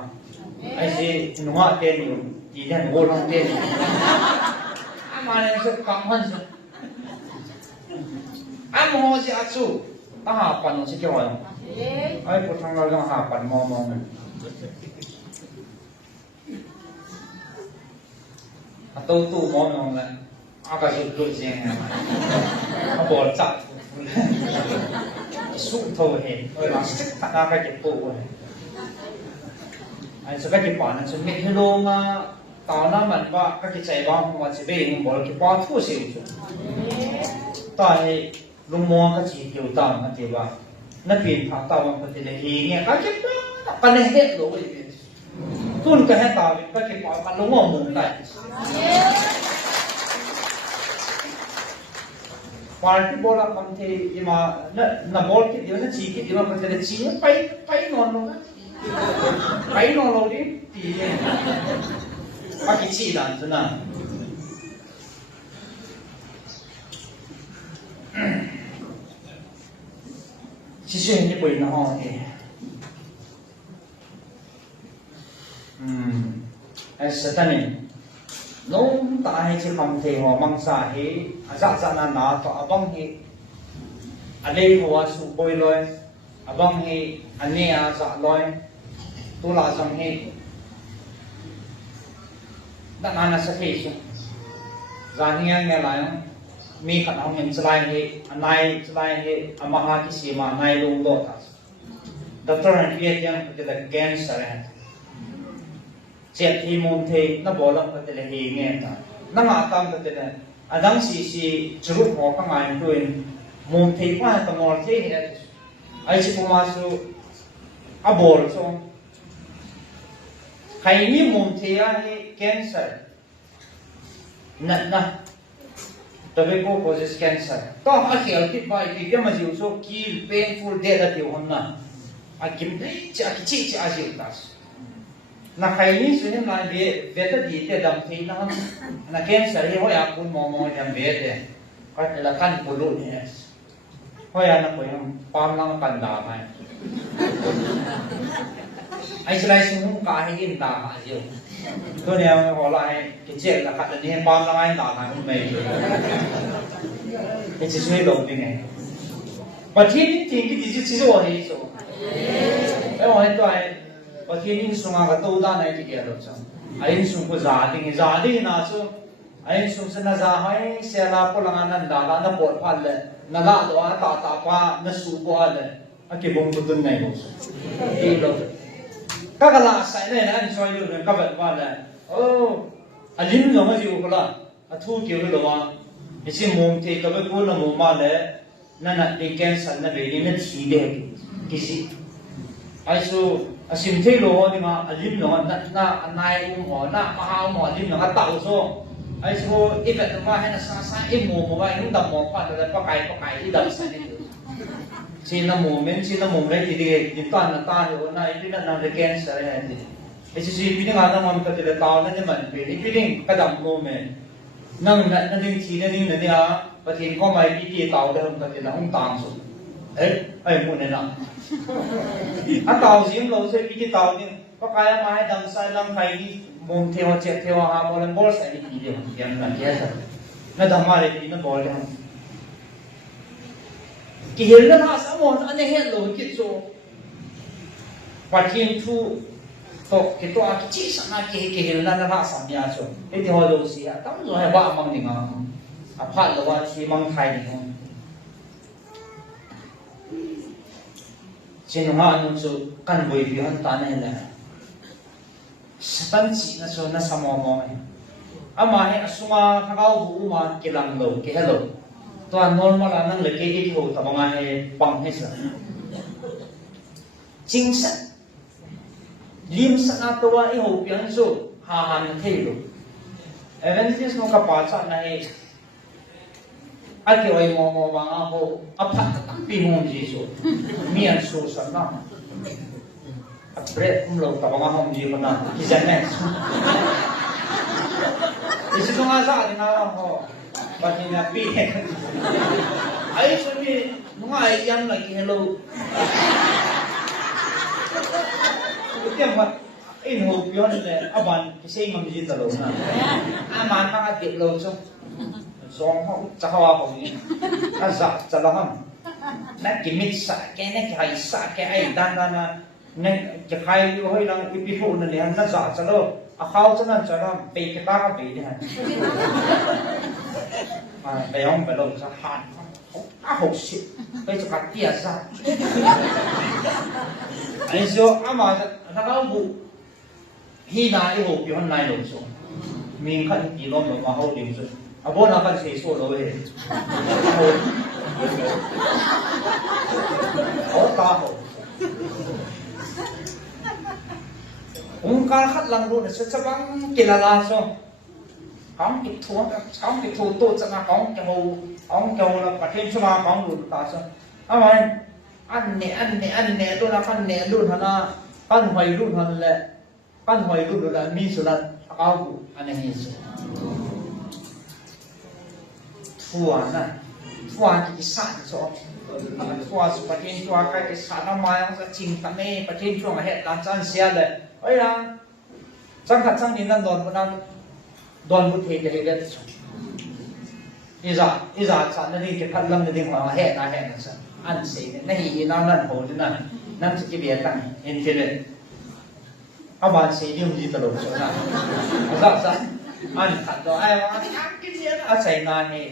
ไอ้สิหนูว่าเต้นอยู่ดีแน่โง่ลองเต้นมาเนี่ยสุดกำพันสุดโมโหสิอาชูตั้งหาปันของสิเกี่ยวอะไรไอ้พวกทางเราต้องหาปันมองตู้มองเลยอากาศสุดจริงเขาบอกจับสู้โทเห็นเวลาสิบตักไปเก็บปูไอ้สกัดกี่ป่านนั้นฉันไม่ให้ลงมาตอนนั้นมันว่าก็คิดใจว่ามันจะเป็นบอกกี่ป่าทั่วเสียงแต่ลุงมองก็จีเกี่ยวตามกันที่ว่านักเรียนผ่าตาวันปฏิเสธเนี่ยก็คิดว่าปัญหาเหตุโลกเลยทุนก็ให้ตาก็คิดว่ามันลุงมองมุมได้ป่านที่โบราณบางทีมาน่ะบอลคิดเดียวนั่นจีคิดเดียวมันจะได้จีไปนอนลงไปนอนลงดิตีว่ากี่ชีดันใช่ไหมชิชินี่เป็นน้องเองไอ้ Satanin nung ta hay chỉ không thể họ mang sa hi dạ dạ na to abang hi alei hoa su boi loi abang hi ania dạ loi tu la sang hi đã na sa hi su ra nghe lại mi khả năng mình slide hi anai slide hi amaha ki sima nai lung lo ta doctor and yang the cancer chết thì mồm thì nó bỏ lắm cái là gì nghe ta nó ngã tăng cái là đang xì chụp họ các ngài tôi mồm thì qua tầm mồm thì ai chỉ có mà số bỏ xong hay như mồm thì ai cancer nè tôi biết cô có cancer to ai hiểu thì phải thì cái mà chịu số kill painful death là điều hông nè ai kiếm đấy chỉ ai chịu ta na khai ni su hem lai ve ta di te dam thi na na cancer hi hoya kun mo jam ve te ka la kan pulu ni hoya na ko yam pam lang kan da mai ai sai su mu ka hi in da ma jiu to ne ho lai ke che la ka ni pam lang ai da ma mu mai ke chi su lo ni ngai pa thi ni ti ki ji chi so hi so ai ho to ai và khi những sung cái tàu đa này thì kia rồi sao anh sung có giá đi na chứ anh sung sẽ na giá hay xe la po lang anh đã na bột pha lên na la đó ta qua na su qua lên anh kia bông bông này bông đi rồi các cái là sai này anh chơi được các bạn qua lên anh lính rồi mà chịu có là thu kiểu đó mà cái gì mồm thì các bạn cuốn là mồm mà lên na đi cancer na về đi mất suy đẹp cái gì ai số sim thế lo ni mà lim lo na anai ho na ma ha mo lim lo tao so ai so event ma hay na sa mo ba yung dam mo pa da pa kai i dam sa ni sin na mo men sin na mo re ti di tan na ta ho na i na cancer hai ni ai si pi na na mo ka te tao na ni man pi ding ka dam mo men nang na ding thi na ding na ni a pa tin ko mai pi tao da hom ka te na hong tang so ai mo ne na anh tàu gì lâu sẽ bị tàu nhưng có cái mà hay đâm sai lắm hay đi mồm theo chết theo hà một lần bớt sẽ đi đi được tiền là kia thôi nó đâm mà đi nó bỏ đi cái hiện nó là sao mà anh ấy hiện lâu cái chỗ phát hiện thu to cái to cái chỉ sang cái hiện nó là sao nhà chỗ cái thì họ lâu xí à tao rồi hay ba mang đi ngang à phát là qua chỉ mang thay đi không chính hóa anh số căn bồi vì hắn ta này là satan chỉ nó số nó sao mò ama hay asuma thao vũ mà cái làm lâu cái hello toàn normal là năng lực cái thầu thằng mà hay bằng hết rồi chính xác lim sana to ai hậu biến số hà nó thay rồi Adventist nó có bảo sao này ai kêu ai mò bằng ao áp thắt pin hông gì số miền số sẵn nào bread không lâu tập bằng hông gì mà nào cái gì này cái gì cũng ra thì nào họ bắt nhìn là pin ấy số đi nó ai ăn là cái hello cái tiếng mà in hộp vô này là bạn cái xe ngầm gì tao luôn nè anh mà ăn cái tiệm lâu xong zong họ chắc họ không đi anh dạ chắc là không nãy cái mít sạ cái này cái hay sạ cái ấy đan đan nè cái hay hơi là cái bị phụ này anh nó dạ chắc đâu à khâu chắc là chắc là bị cái ba cái bị đi hả à bị không bị lâu chắc hàn hộp xịt bây giờ cả tia ra anh số mà nó có vụ khi nào cái hộp nó này lộn xộn mình khăn gì lo mà hậu điểm rồi à bố nó khăn xì xô rồi có ta hộp ka khát lăng luôn sẽ chấp băng kỳ là sao không kịp thua tôi sẽ là không kêu là bắt thêm số mà không luôn ta sao anh nè tôi là ăn nè luôn hả ăn hoài luôn hả lệ ăn hoài luôn là mi số là ao anh ấy số thua cái sản số thua số bắt thêm thua cái sản nó mai nó chỉnh tạm này bắt thêm cho mà hết làm sao xe lệ ấy là chẳng thật chẳng nên đòn một thế cái đấy iza chả nó đi cái phát lâm nó đi hòa hẹn là sao ăn xí này hi nó lần hồ thế này năm chỉ biết tăng in thế này các bạn xí đi gì tao đâu chỗ nào sao ăn thật đó ai mà ăn cái gì đó chạy này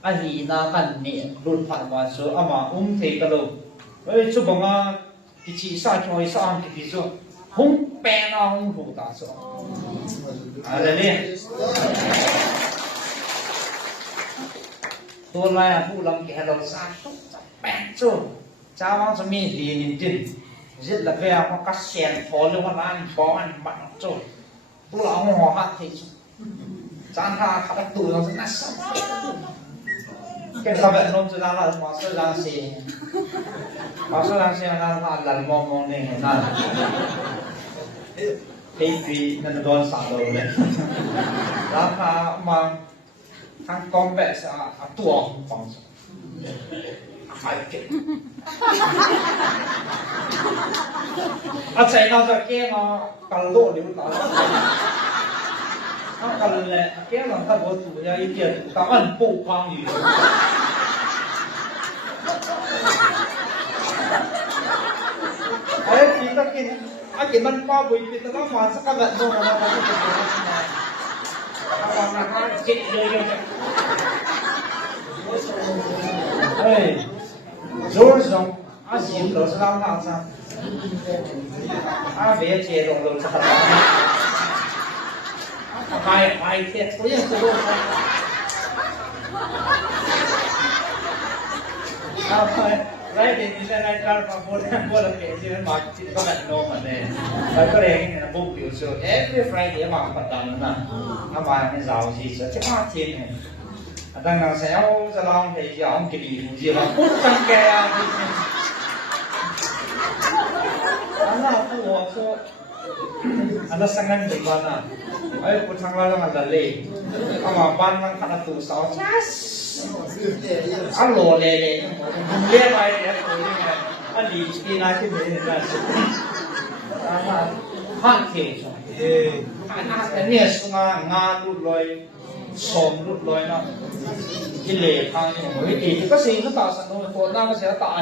anh hi na ăn nè luôn phải mà số mà thế tao đâu ấy chú bảo mà cái chỉ sao cho sao ăn cái gì hung bè nó hung thủ ta số đây điตัวลายผู้ลำแก่เราสร้างตุ๊กจะแปะจู่จ้าว่าจะมีดีนิดนึงยึดละเวียเขาก็เสียนพอเรื่องว่าร้านพออันบัตรจู่ผู้เราหัวหัดที่จู่จานท่าขับตู้เราจะน่าสนเกี่ยวกับแบบนมจะได้ละมาซื้อร้านเสียนั่นว่าหลังมองเนี่ยนั่นปีนั่นโดนสั่งเลยราคามาทั้งกองแบบตัวฟังขายเก็บอาศัยเราจะเกี่ยงกันโลดเดี๋ยวต่อถ้ากันเลยเกี่ยงหลังถ้าบัวถูกยังเกี่ยงตะวันปูควางอยู่ไอ้ปีตะกินกินมันป้าบุยปีตะต้องมาสักแบบโน่นนะเราจะเอามาเจ็ดเลย哎，就是种行都是啷个子，别接动都是很难，白天不认识路来点你在那这儿把过了给这人把这个很多嘛的，个人呢不比如说 every Friday 嘛不等呢，嘛很少去说这半天呢。đang là xéo ra long thì giờ ông kịp gì là bút tăng kè anh nào phù hợp cho anh đã sang ngân thì con à ấy bút tăng ra là lệ ông mà ban năng khả năng tụ sáu anh lồ lệ không biết ai để tôi như này anh đi nói cái gì là anh là hạn chế anh này xuống nga lụt lôi sòm lụt lôi nó cái lệ thang như vậy thì có gì nó tạo sản phẩm của nó sẽ tạo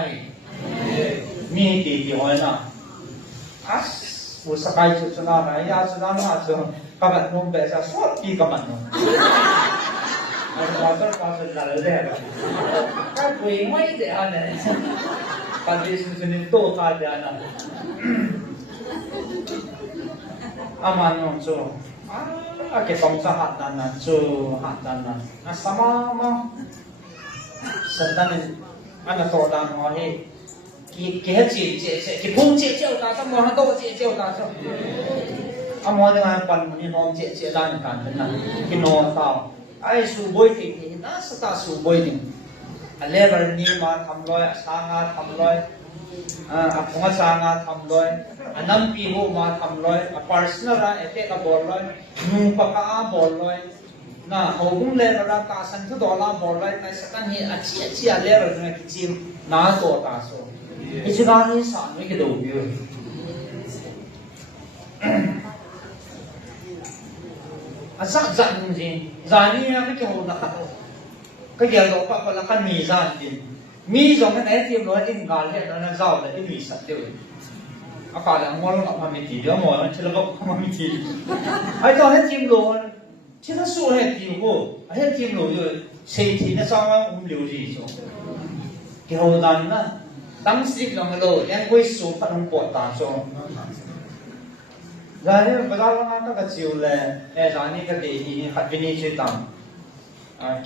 mi thì hỏi nào buổi sáng chút nào này ya chút nào mà chút các bạn không biết sao suốt đi các bạn không anh nói rất là đấy các quý mấy để anh này bạn đi xin xin tổ tài để anh mà nó cho cái công xã hạt đàn cho hạt đàn sama mà sẵn anh là tổ đàn họ thì cái hết cái phun chế ta xong rồi nó tổ chế ta xong anh nói rằng anh bận như nó chế đàn cả thế nào cái nó tao ai sưu bôi thì nó sẽ ta sưu bôi thì anh lấy vào ni mà thầm lôi sang thầm lôi không sang thầm lôi anh nắm pi hồ mà thầm lôi personal ra cái cái bol lôi nung bạc á bol lôi na hầu cũng lấy ra ta sang thứ đó là bol lôi tại sao anh hiện chỉ lấy ra cái chim ná tổ ta số cái chuyện đó thì sao mấy cái đầu biểu dặn gì dặn như cái hồ là cái điều đó phải là căn mì dặn gì mì giống cái này thì nói in gà hết nó giàu là cái mì sạch tiêu cả là ngon lắm mà mình chỉ đứa mồi nó chưa có không mình chỉ ai cho hết chim lồ chứ nó xua hết chim cô hết chim lồ rồi xây thì nó sao mà liều gì rồi cái hồ đàn nó đắng xịt lòng lồ em quay xuống phát không bọt tàn rồi giờ thì bây giờ nó cái chiều là giờ này cái gì hạt vini chơi tầm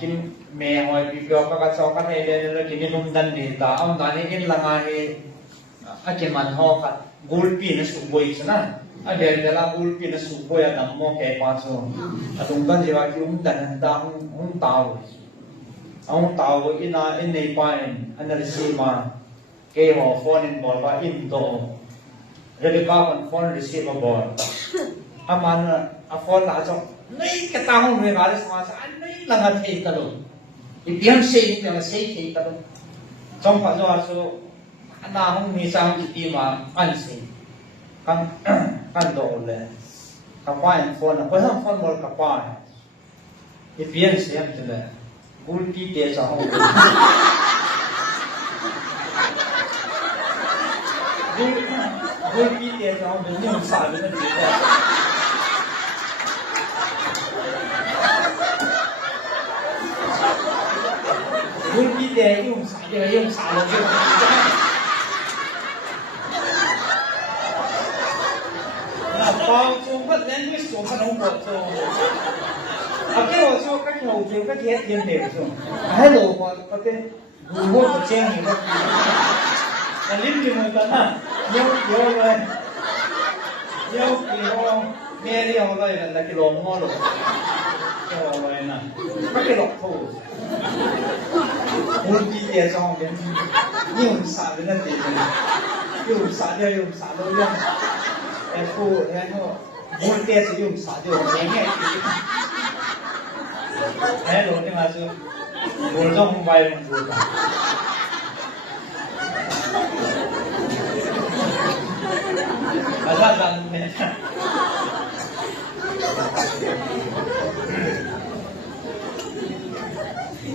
kim mẹ hỏi bị biểu các cháu các này là kim nung đan đi ta ông ta này cái là ngay cái màn họ cái gulpi nó sụp bôi chứ na đây là gulpi nó sụp bôi nằm mò cái quan số ông ta thìว่าที่ông đan ta ông tàu in này phải anh là gì mà cái họ phone in bảoว่า in to rồi các bạn phone receive bảo aman phone là cho này cái tao không người nói là sao anh này là ngắt hết cả rồi thì tiếng xây thì là xây hết cả rồi trong phần đó số anh nào khôngมี sang chỉ mà anh xây căn độ là kapal yang phone apa yang phone mol kapal ipian siap tu lah ulti dia jauh ulti dia jauh dengan sah dengan dia ulti dia用啥了就包中不能会说不能活中，给我说个头就个天天没中，还老话不对，我不建议我，那邻居们说那有了，有给我咩有了那个老毛了，有了那，不给老头，我比点上面，用啥的那地方，用啥的用啥都用。Aku ano, multe sa yung sadyo, nenge. Hello, ni maso. Bulong mobile ng bulong. Asa lang nila.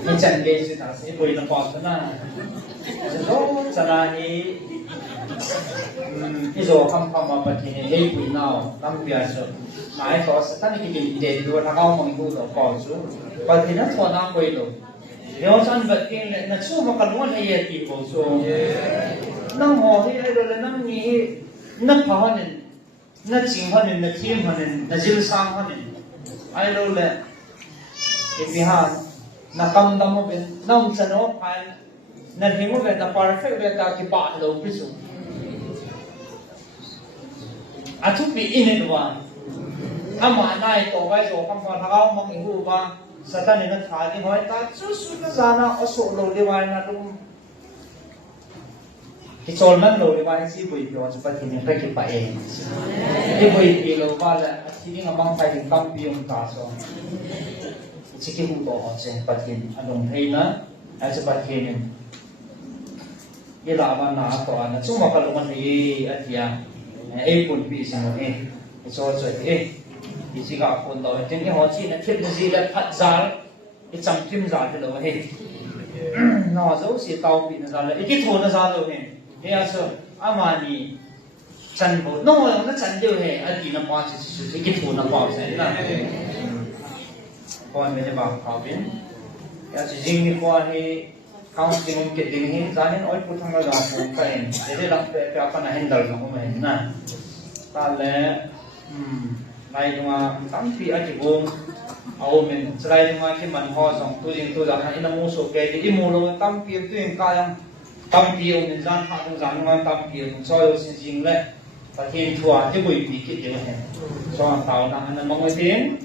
Minsan basic kasi iboy ng pausa na. So, sarani iso kam ma patine hei pui nao nam bia so mai ko sa tan ki din de do na ka mong hu do ko su patina tho na koi do yo chan ba ke na chu ma kan won ai ti ko so nang ho hi ai do le nang ni na pha hanin na ching hanin na thim hanin na jil sang hanin ai do le ke bi ha na kam dam mo ben nang chano phan na hingo ben na perfect be ta ki pa lo pi su atu pi ine dwa ama nai to bai so kam fa thao mong hu ba satan ne tha ni hoi ta chu su na sana oso lo le wa na dum ki chol man lo le wa si bui pyo pa thi ne ka ki pa e ki bui pi lo ba la thi ni ngamang phai ding kam pi um ta so chi ki hu to ho chen pa thi anong thei na a cha pa thi ne ye la ba na to na chu ma ka lo man ni a tia ai pun pi sang e cho cho e isi ga pun do tin ho chi na thip ji la phat zal i cham kim za de lo he no zo si tao pi na za la ki tho na za lo he he a so amani chan bo no na chan de he a di na pa chi chi ki tho na pa sa na kon me de ba ka bin ya chi jing ni ko he counting um ke ding hin zanin oi puthang la ko ka en de la pe pa na handle no mo na ta le lai nga tam pi a ji bom au men slai nga ki man ho song tu jing tu da na ina mu so ke di mu lo tam pi tu en ka yang tam pi um zan ha tu zan nga tam pi um so yo sin jing le ta hin thua ji bui pi ki de he so ta na an mong oi tin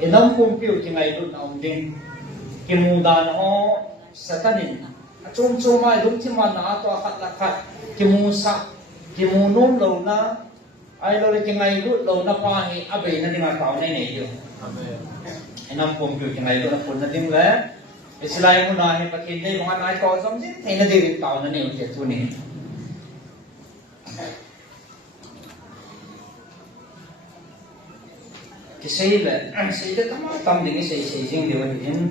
enam kum pi ki ngai lu na um ding ki mu da na ho satanin chung chung mai lum thi man na to khat la khat ki mu sa ki mu nom lo na ai lo le ki ngai lu lo na pa hi a be na dinga taw nei nei yo amen enam pom ki ngai lu na pun na ding le islai mu na he pakin nei ma nai ko som ji thei na de ri taw na nei je tu ni ki sei le tam ding sei jing de wa hin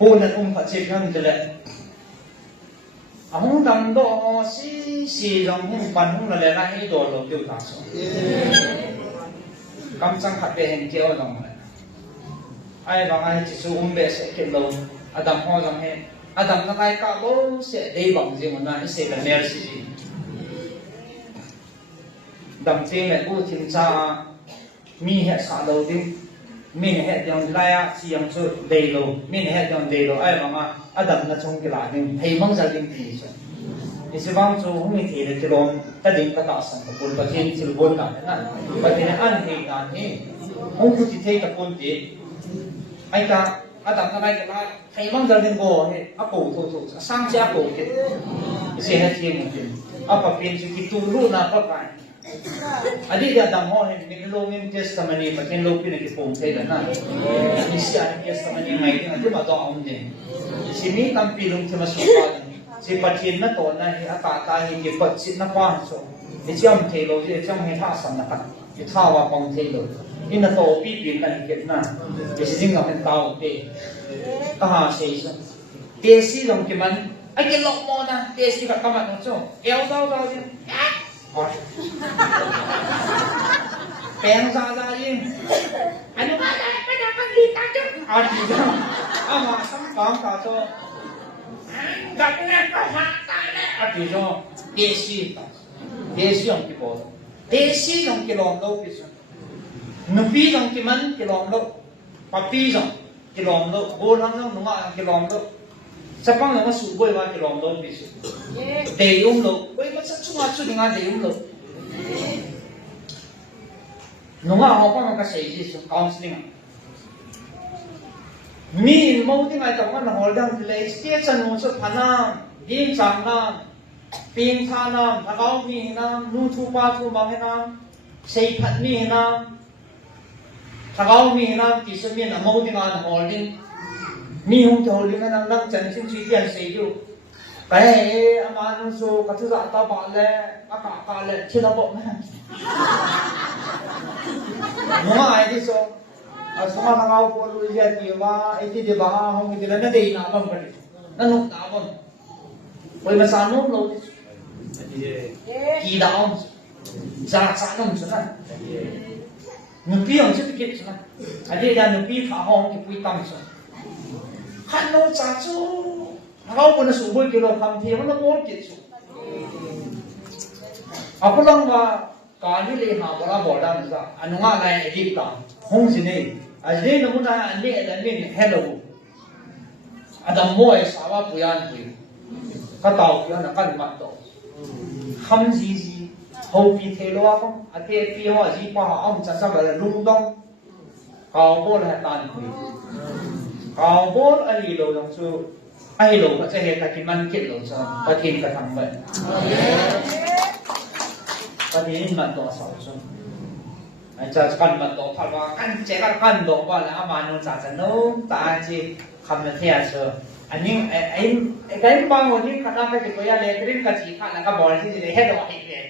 hôn là ông phải chịu năng từ lệ ông đâm đó xí dòng hung bắn hung là lệ lại đồ lột tiêu thả xuống cắm trăng khát về hình kéo dòng này ai bằng ai chỉ số bè sẽ kết lâu Adam ho dòng hè Adam nó ai cả bố sẽ đi bằng gì mà nó sẽ là nè gì đâm tiếng này u thiên cha mi hệ xả đầu đi mình hệ dòng lai chỉ dòng số đầy lô mình hệ dòng đầy lô ai mà Adam nó trong cái lại nên thấy mong gia đình thì sao thì sẽ vang số không mình thì cái lồng ta định cái tạo sản của quân thiên chỉ quân cả đấy và thì ăn thì ăn thì không cứ chỉ thấy cái quân thì ai cả Adam nó cái lại thấy mong gia đình của thì áp cổ thôi sang chia cổ thì sẽ hết tiền một tiền áp bậc tiền chỉ tu lu na bậc này adi dia Adam ho ni ni lo ngin testament ni pakin lo pin ki pom thei na ni sia testament ni ngai ni ma do om ni si mi tam pi lung thema so pa si patin na to na hi ata ta hi ki pat sit na pa so 你这样退路，这样很他什么的，你他话讲退路，你那多比别人给那，也是这样很高的，啊，谁说？电视上佢問，哎嘅落幕啊！電視佢今日我做，有收先，好，病晒先，係你媽仔不打緊你打緊，啊住咗，啊嘛心講就做，咁咧個下大咧，啊住咗電視用佢播，電視用佢浪到佢上，奴婢用佢問佢浪到，爸婢用佢浪到，無能用弄啊佢浪到。sa pang nga suboy wa kilom do bisu deyum lo boy ko sa chunga chu dinga deyum lo nunga ho pa ka sei ji su counseling mi mo dinga ta ma hol dang le stia chan no so phana dim chang na pin tha na thagau mi na nu thu pa thu ma he na sei phat mi na thagau mi na ti so mi na mo dinga hol ding mi hung thầu liên năng năng chân xin suy tiền xây dựng cái mà nó số cái thứ dạng tao bảo là cả là chưa tao bộ này đúng không ai đi số số mà thằng ao phụ lui ra thì mà ấy thì bà không thì nó đi nào bằng cái nó nộp nào bằng bởi mà sao nộp lâu kỳ đạo ra sao nộp số này nộp phí không chứ cái số này ở đây là nộp phí khá hông cái quy tâm số khăn nô cha chú ngau pun su bui kilo kham thi nó mol kit su aku lang wa ka ni le ha bora boda sa anunga lai edit ta hong sine ajde no na ane da ni hello adam moi sa wa puyan pu ka tau ya na kan mat to kham ji ho pi the lo wa phong ate pi ho ji pa ha om cha sa la lung dong ka bo la tan puเอาบอลอะไรเราลงสู่ไอ้เราก็จะเห็นตะกี้มันเก็บเราซะประเทศก็ทำไปประเทศมันตัวสาวซะไอ้จะกันมันตัวพันว่ากันเจ้ากันตัวว่าแล้วมาโน่นจ่าจะโน้ตาจีคำนั้นเทียเชออันนี้ไอ้บางวันนี้ขนาดไม่ติดตัวยาเล็กเรื่องกระจีขันแล้วก็บอลที่จะได้ให้ดอกอีกเลย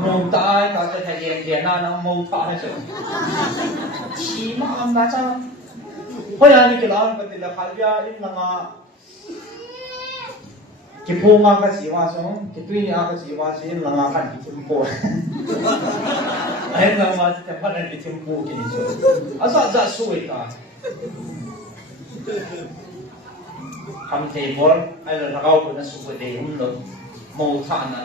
โน่ตาก็จะทะเยนเดียน่าน้องมูท่าให้เชอชีมาอันนั้นจ้าเพราะอย่างนี้ก็เราเป็นแต่ขันยาอินละมาคิดพูงก็สีว่าส่งคิดตุยนี่ก็สีว่าสิละมาขันคิดถึงปูไอ้ละมาจะพัฒนาคิดถึงปูกินช่วยอาซาจะสวยตาคำเทบอลไอ้เราเราคนนั้นสุดเดียวมันเลยโมท่านั่น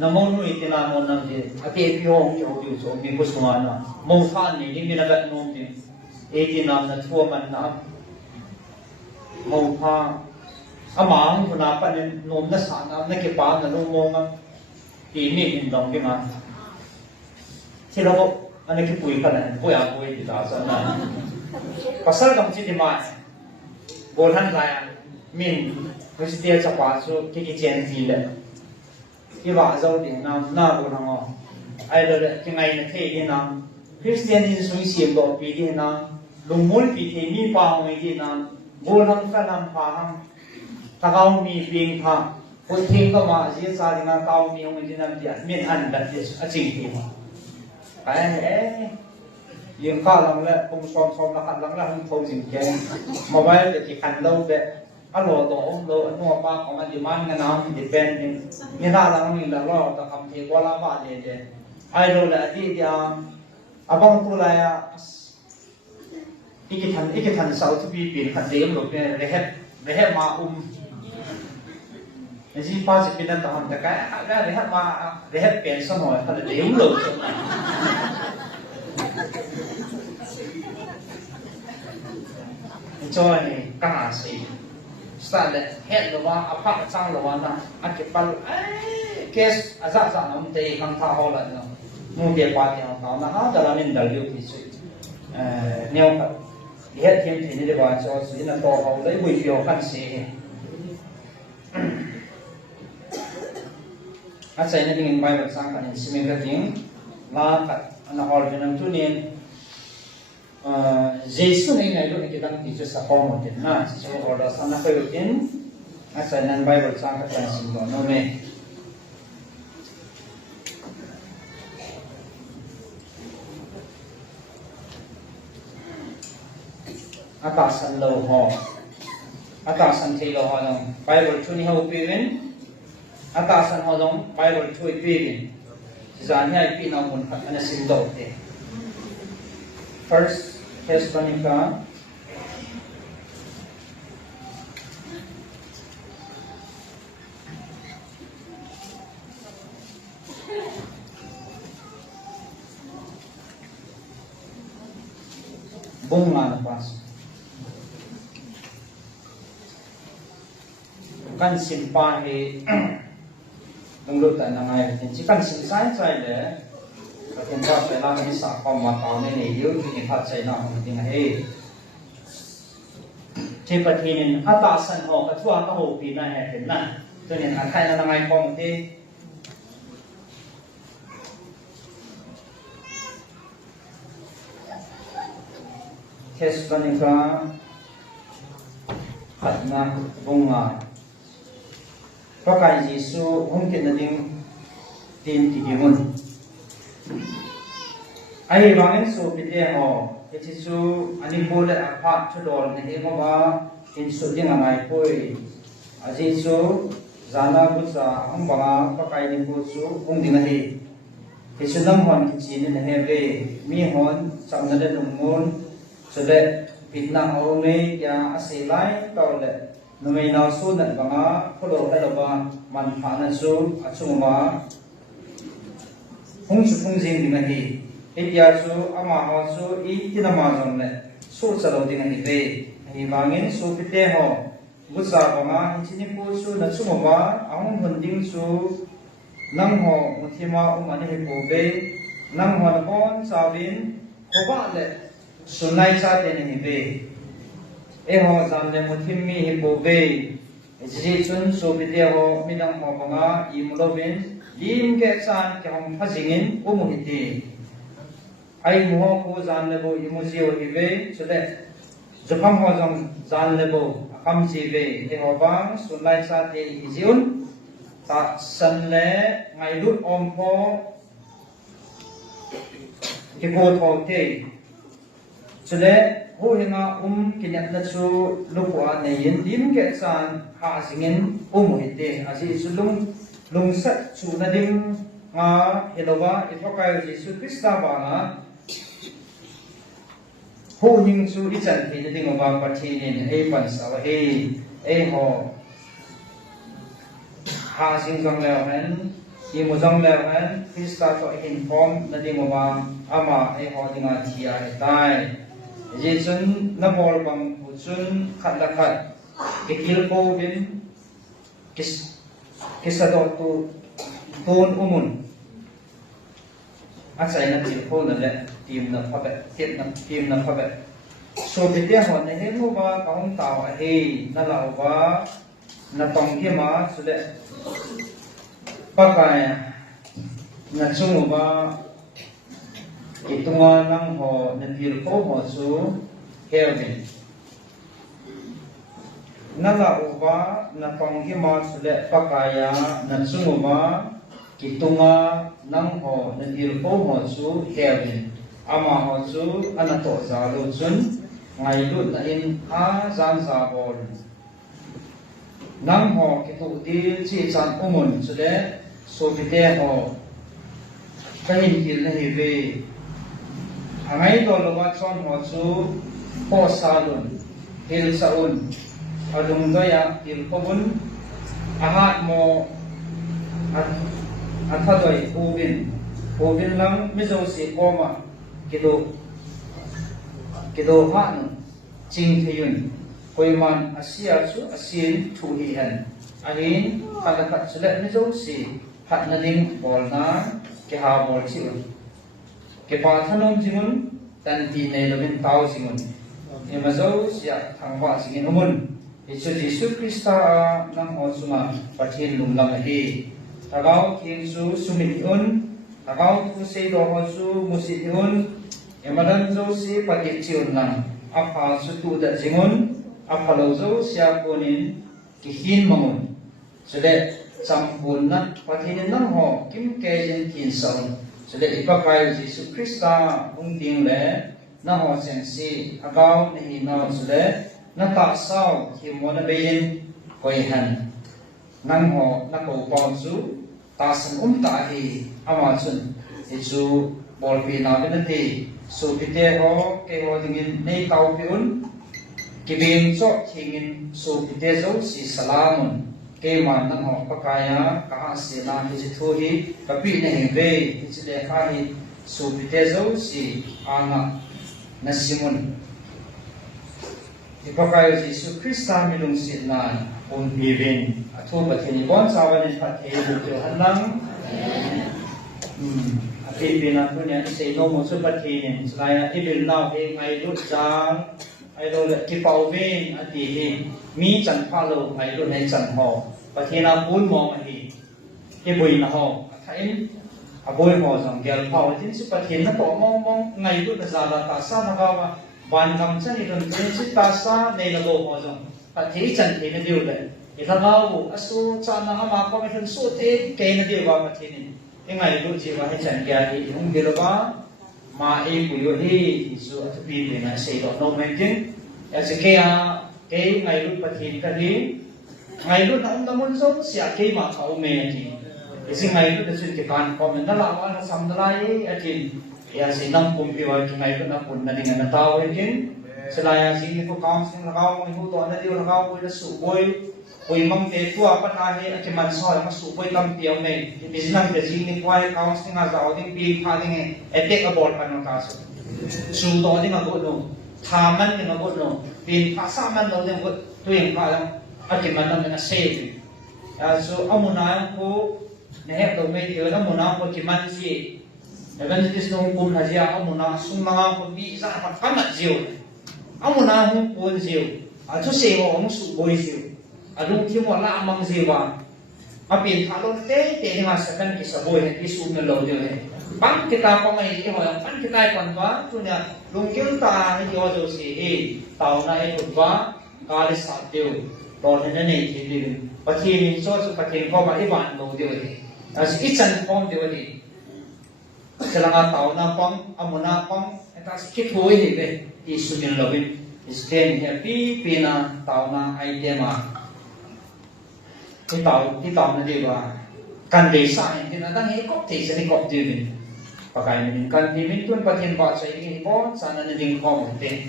น้ำมันนุ่ยที่น้ำมันนั่นที่อาเทียบยองเกี่ยวอยู่ส่งมีกุศลนะโมท่านี่มีนักนุ่มที่เอตินามนัทวมันนะโมพาอามังคุณอาปันนมนัสานามนักเก็บปานนุ่มมงอีนี่อินดองกี่มาที่เราบอกอันนี้คือปุยกันนะปุยอาปุยที่ตาสันนะภาษากำจิตมาโบราณไรมินวิสเตียจะปาสุที่กิเจนทีเลยที่ว่าเจ้าเดียนหน้าโบราณอ๋อไอ้เราเนี่ยยังไงเนี่ยเที่ยนะคริสเตียนที่สุยเสียบดอกปีเดียนะลุงมุลปีเทมีปางไว้ที่นั่นโบราณก็นำพาหังถ้าเขามีเพียงพาคนเที่ยงก็มาเสียสาธิงานเขามีองค์ที่นั่นเดียมีอันดับเดียร์จริงที่ว่าไอ้ยังข้าหลังแล้วคงซ้อมแล้วขันหลังแล้วคงโทรสิ่งแกมาไว้แต่ที่ขันเราแบบอันโหลตัวองค์โลอันหัวปากของมันดีมันกันน้ำดีเป็นนี่น่าหลังนี่แล้วเราแต่คำเทวลาบาเดียไอ้เราแหละที่เดียวอาบังตัวอะไรอ่ะอีกทันเสาที่ปีปีขันเดียมหลบเนี่ยเรียกมาในที่ป้าจะเป็นนั่นตอนแต่ก็ได้เรียกมาเรียกเปลี่ยนสมองขันเดียมหลบจอยกาสีสไตล์เลยเฮ็ดหรือว่าอภัยสร้างหรือว่านะอันเก็บปัลเคสอาจารย์น้ำเตะข้างท่าหอเลยเนาะมุ่งเดียบปาที่ของเขานะฮะแต่ละมินดาลิวที่สุดเนี่ยครับเฮ็ดทีมที่นี่เดี๋ยวว่าจะสิ่งนั้นต่อเขาเลยบุยเฟียวขันเสียอาศัยในเรื่องใบแบบสร้างกันสิ่งนี้ก็จริงลาคัดอันนั้นออร์ดินัมทุเนียนYesus ni ngayon kita ng Yesus sa common din na so order sana kayo din asa nan Bible sa ka tan sindo no me atasan lo ho atasan thi lo ho long Bible thu ni ho pi win atasan ho long Bible thu pi win zan hai pi na mun khat ana sim do te First Thessalonica bunga na pas kan simpa he dong lu ta na ngai tin chi kan sim sai sai le ka tin ba sai la ni sa pa ma ta ne ne yu ni phat sai na hong tin he che pa thin ata san ho ka thua ka ho pi na he tin na cho nên an khai na ngai kong te Thessalonica Khatna bunga Pakai Jesu mungkin nading tin tigimun ai bangin su pite ho Jesu ani bole aphat chudor ne mo ba in su ding angai poi a Jesu zana bucha ang banga pakai ni bu su ung ding hi Jesu nam hon chi ne he ve mi hon samna de numun so that pitna ome ya asilai tole numei na su na banga pholo helova man phana su achuma hung su hung jing ding hi etia su ama ho su I tinama jong le su chalo ding hi ve hi bangin su pite ho busa banga chini pu su na chuma ahung hunding su nang ho muthima ani he po ve nang ho na kon savin khoba le sunai sa te ni be e ho zam le muthim mi hi bo be ji chun so bi de ho mi dang ho banga I mulovin lim ke san ke hom phajingin o mu hi ti ai mu ho ko zan le bo I mu ji o hi be so de japam ho zam zan le bo akam ji be e ho bang sunai sa te hi jiun ta san le ngai lut om pho ke ko tho te so le ho hinga kinat na chu lukwa nei yin lim ke san ha singin hite asi chu lung sat chu na ding nga helova ithokai Jesu Krista ba nga ho ning chu I chan thi na ding ba pathi nin ei pan sa he ei ho ha sing jong le han I mo jong le han Krista to hin form na ding ba ama ei ho dinga thia tai Jesun na mol bang puchun khat la khat kikil ko bin kisadot tu ton umun achai na til ko na le tim na phabe tim na phabe so bitia hon ne he mo ba kaung taw a he na law ba na tong ki ma su le pakai na chung ba itunga nang ho nandir ko ho su helvin nala uba na panghi ma sule pakaya na chunguma kitunga nang ho nandir ko ho su helvin ama ho su anato zalu chun ngai lut na in a zan za bol nang ho kitu di chi chan umun sule so bite ho kahin kil na hive angai do loma chon ho chu po salun hil saun adung doya hil pobun ahat mo athadoi ubin lang mizo si koma kido han ching thiyun koiman asia chu asin thu hi han ahin kalakat sule mizo si hat na ding bol na ke ha bol chi ke pa thanom jingun tan ti nei lovin tau jingun e mazo sia thangwa singin umun Jesu Krista nang ho suma pathin lumlam hi tagaw kin su sumitiun tagaw tu se do ho su musitiun e madan zo si patichiun nang apa su tu da jingun apa lo zo sia konin ki hin mamun sele champun na pathin nang ho kim ke jin kin saun sele ipakai Jesu Krista ung ding le na ho chen si agao na hi na sule na ta sao ki mo na bein koi han nang ho na ko pon chu ta san ta hi ama chun hi chu bol pi na ben ti su pi te ho ke ho dingin nei tau pi un ki bin cho thingin su pi te zo si salamun ke man nang ho pakaya ka se na hi thu hi ka pi na hi ve hi chi le kha hi su pi te zo si ana na simon ipakaya Yesu Krista milung sin na bibin athu pathini bon sawan in pathe lu hanang api pina punya sei no mo su pathini slaya ibil na he ngai lu chang ai lo le ki pau ven ati he mi chan pha lo ngai lu nei chan ho pathina pun mo ma hi ke bui na ho thain aboi ho jong gel phao tin su pathin na po mong mong ngai lu na za la ta sa na ga wa ban kam chan ni don tin si ta sa nei la go ho jong pathi chan thi na diu le ithamau asu cha na ama ko me thun su te ke na diu wa pathini engai lu ji wa he chan kya hi hung diu ba ma e ku yo hi su atpi be na sei do no men tin ya se ke a ke ngai lu pathin ka hi ngai lu na um na mun zo sia ke ma khau me ti isi ngai lu da sun ke kan ko men na la wa na sam da lai atin ya se nam kum pi wa ki ngai lu na kun na ni na ta wa tin selaya si ni ko kaung sing la kaung mo hu to na diu la kaung ko da su boy koi mang te tua pa na he ati man so ma su boy lam piao me ti bisnam te si ni kwai kaung sing a zao ding pi pha ding e tek a bol pa no ka su to ding a go no tha man ding a go no pin pha sa man no ding go tuing pa lang ati man nam na se ya so amuna ko ne he to me ti na amuna ko ti man si ne ban ti sung kum na ja amuna sung ma ko bi sa pa pa na jiu amuna hu ko jiu a thu se ho mu su boy jiu adung ti mo la amang jiwa apin thalo te ni ma sakan ki saboi he ki su na lo de he pan kita ko ngai ji ho pan kita kon ba tu nya lung kyun ta ni yo jo si he tau na e tu ba ka le sa teu to ne ne ti ni pa thi ni so su pa thi ko ba i ban lo de he as ki chan pom de he selanga tau na pom amuna pom eta ki thoi ni be ti su min lo bin isken happy pina tau na idea ma cái tàu này đi vào cần để sai thì nó đang nghĩ có thể sẽ đi cọp tiêu mình và cái mình cần thì mình tuân vào thiên bảo sẽ đi có sao nên mình có một tên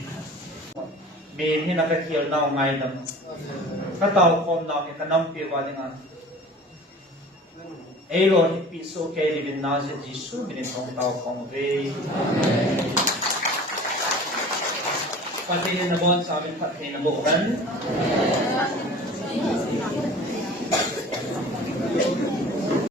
mình như là cái kiểu nào ngày đó cái tàu không nào thì cái năm kia vào đến ấy rồi thì bị số cái thì mình nói sẽ chỉ số mình không tàu không về và thì nó bon sao mình phát hiện nó bộ rắn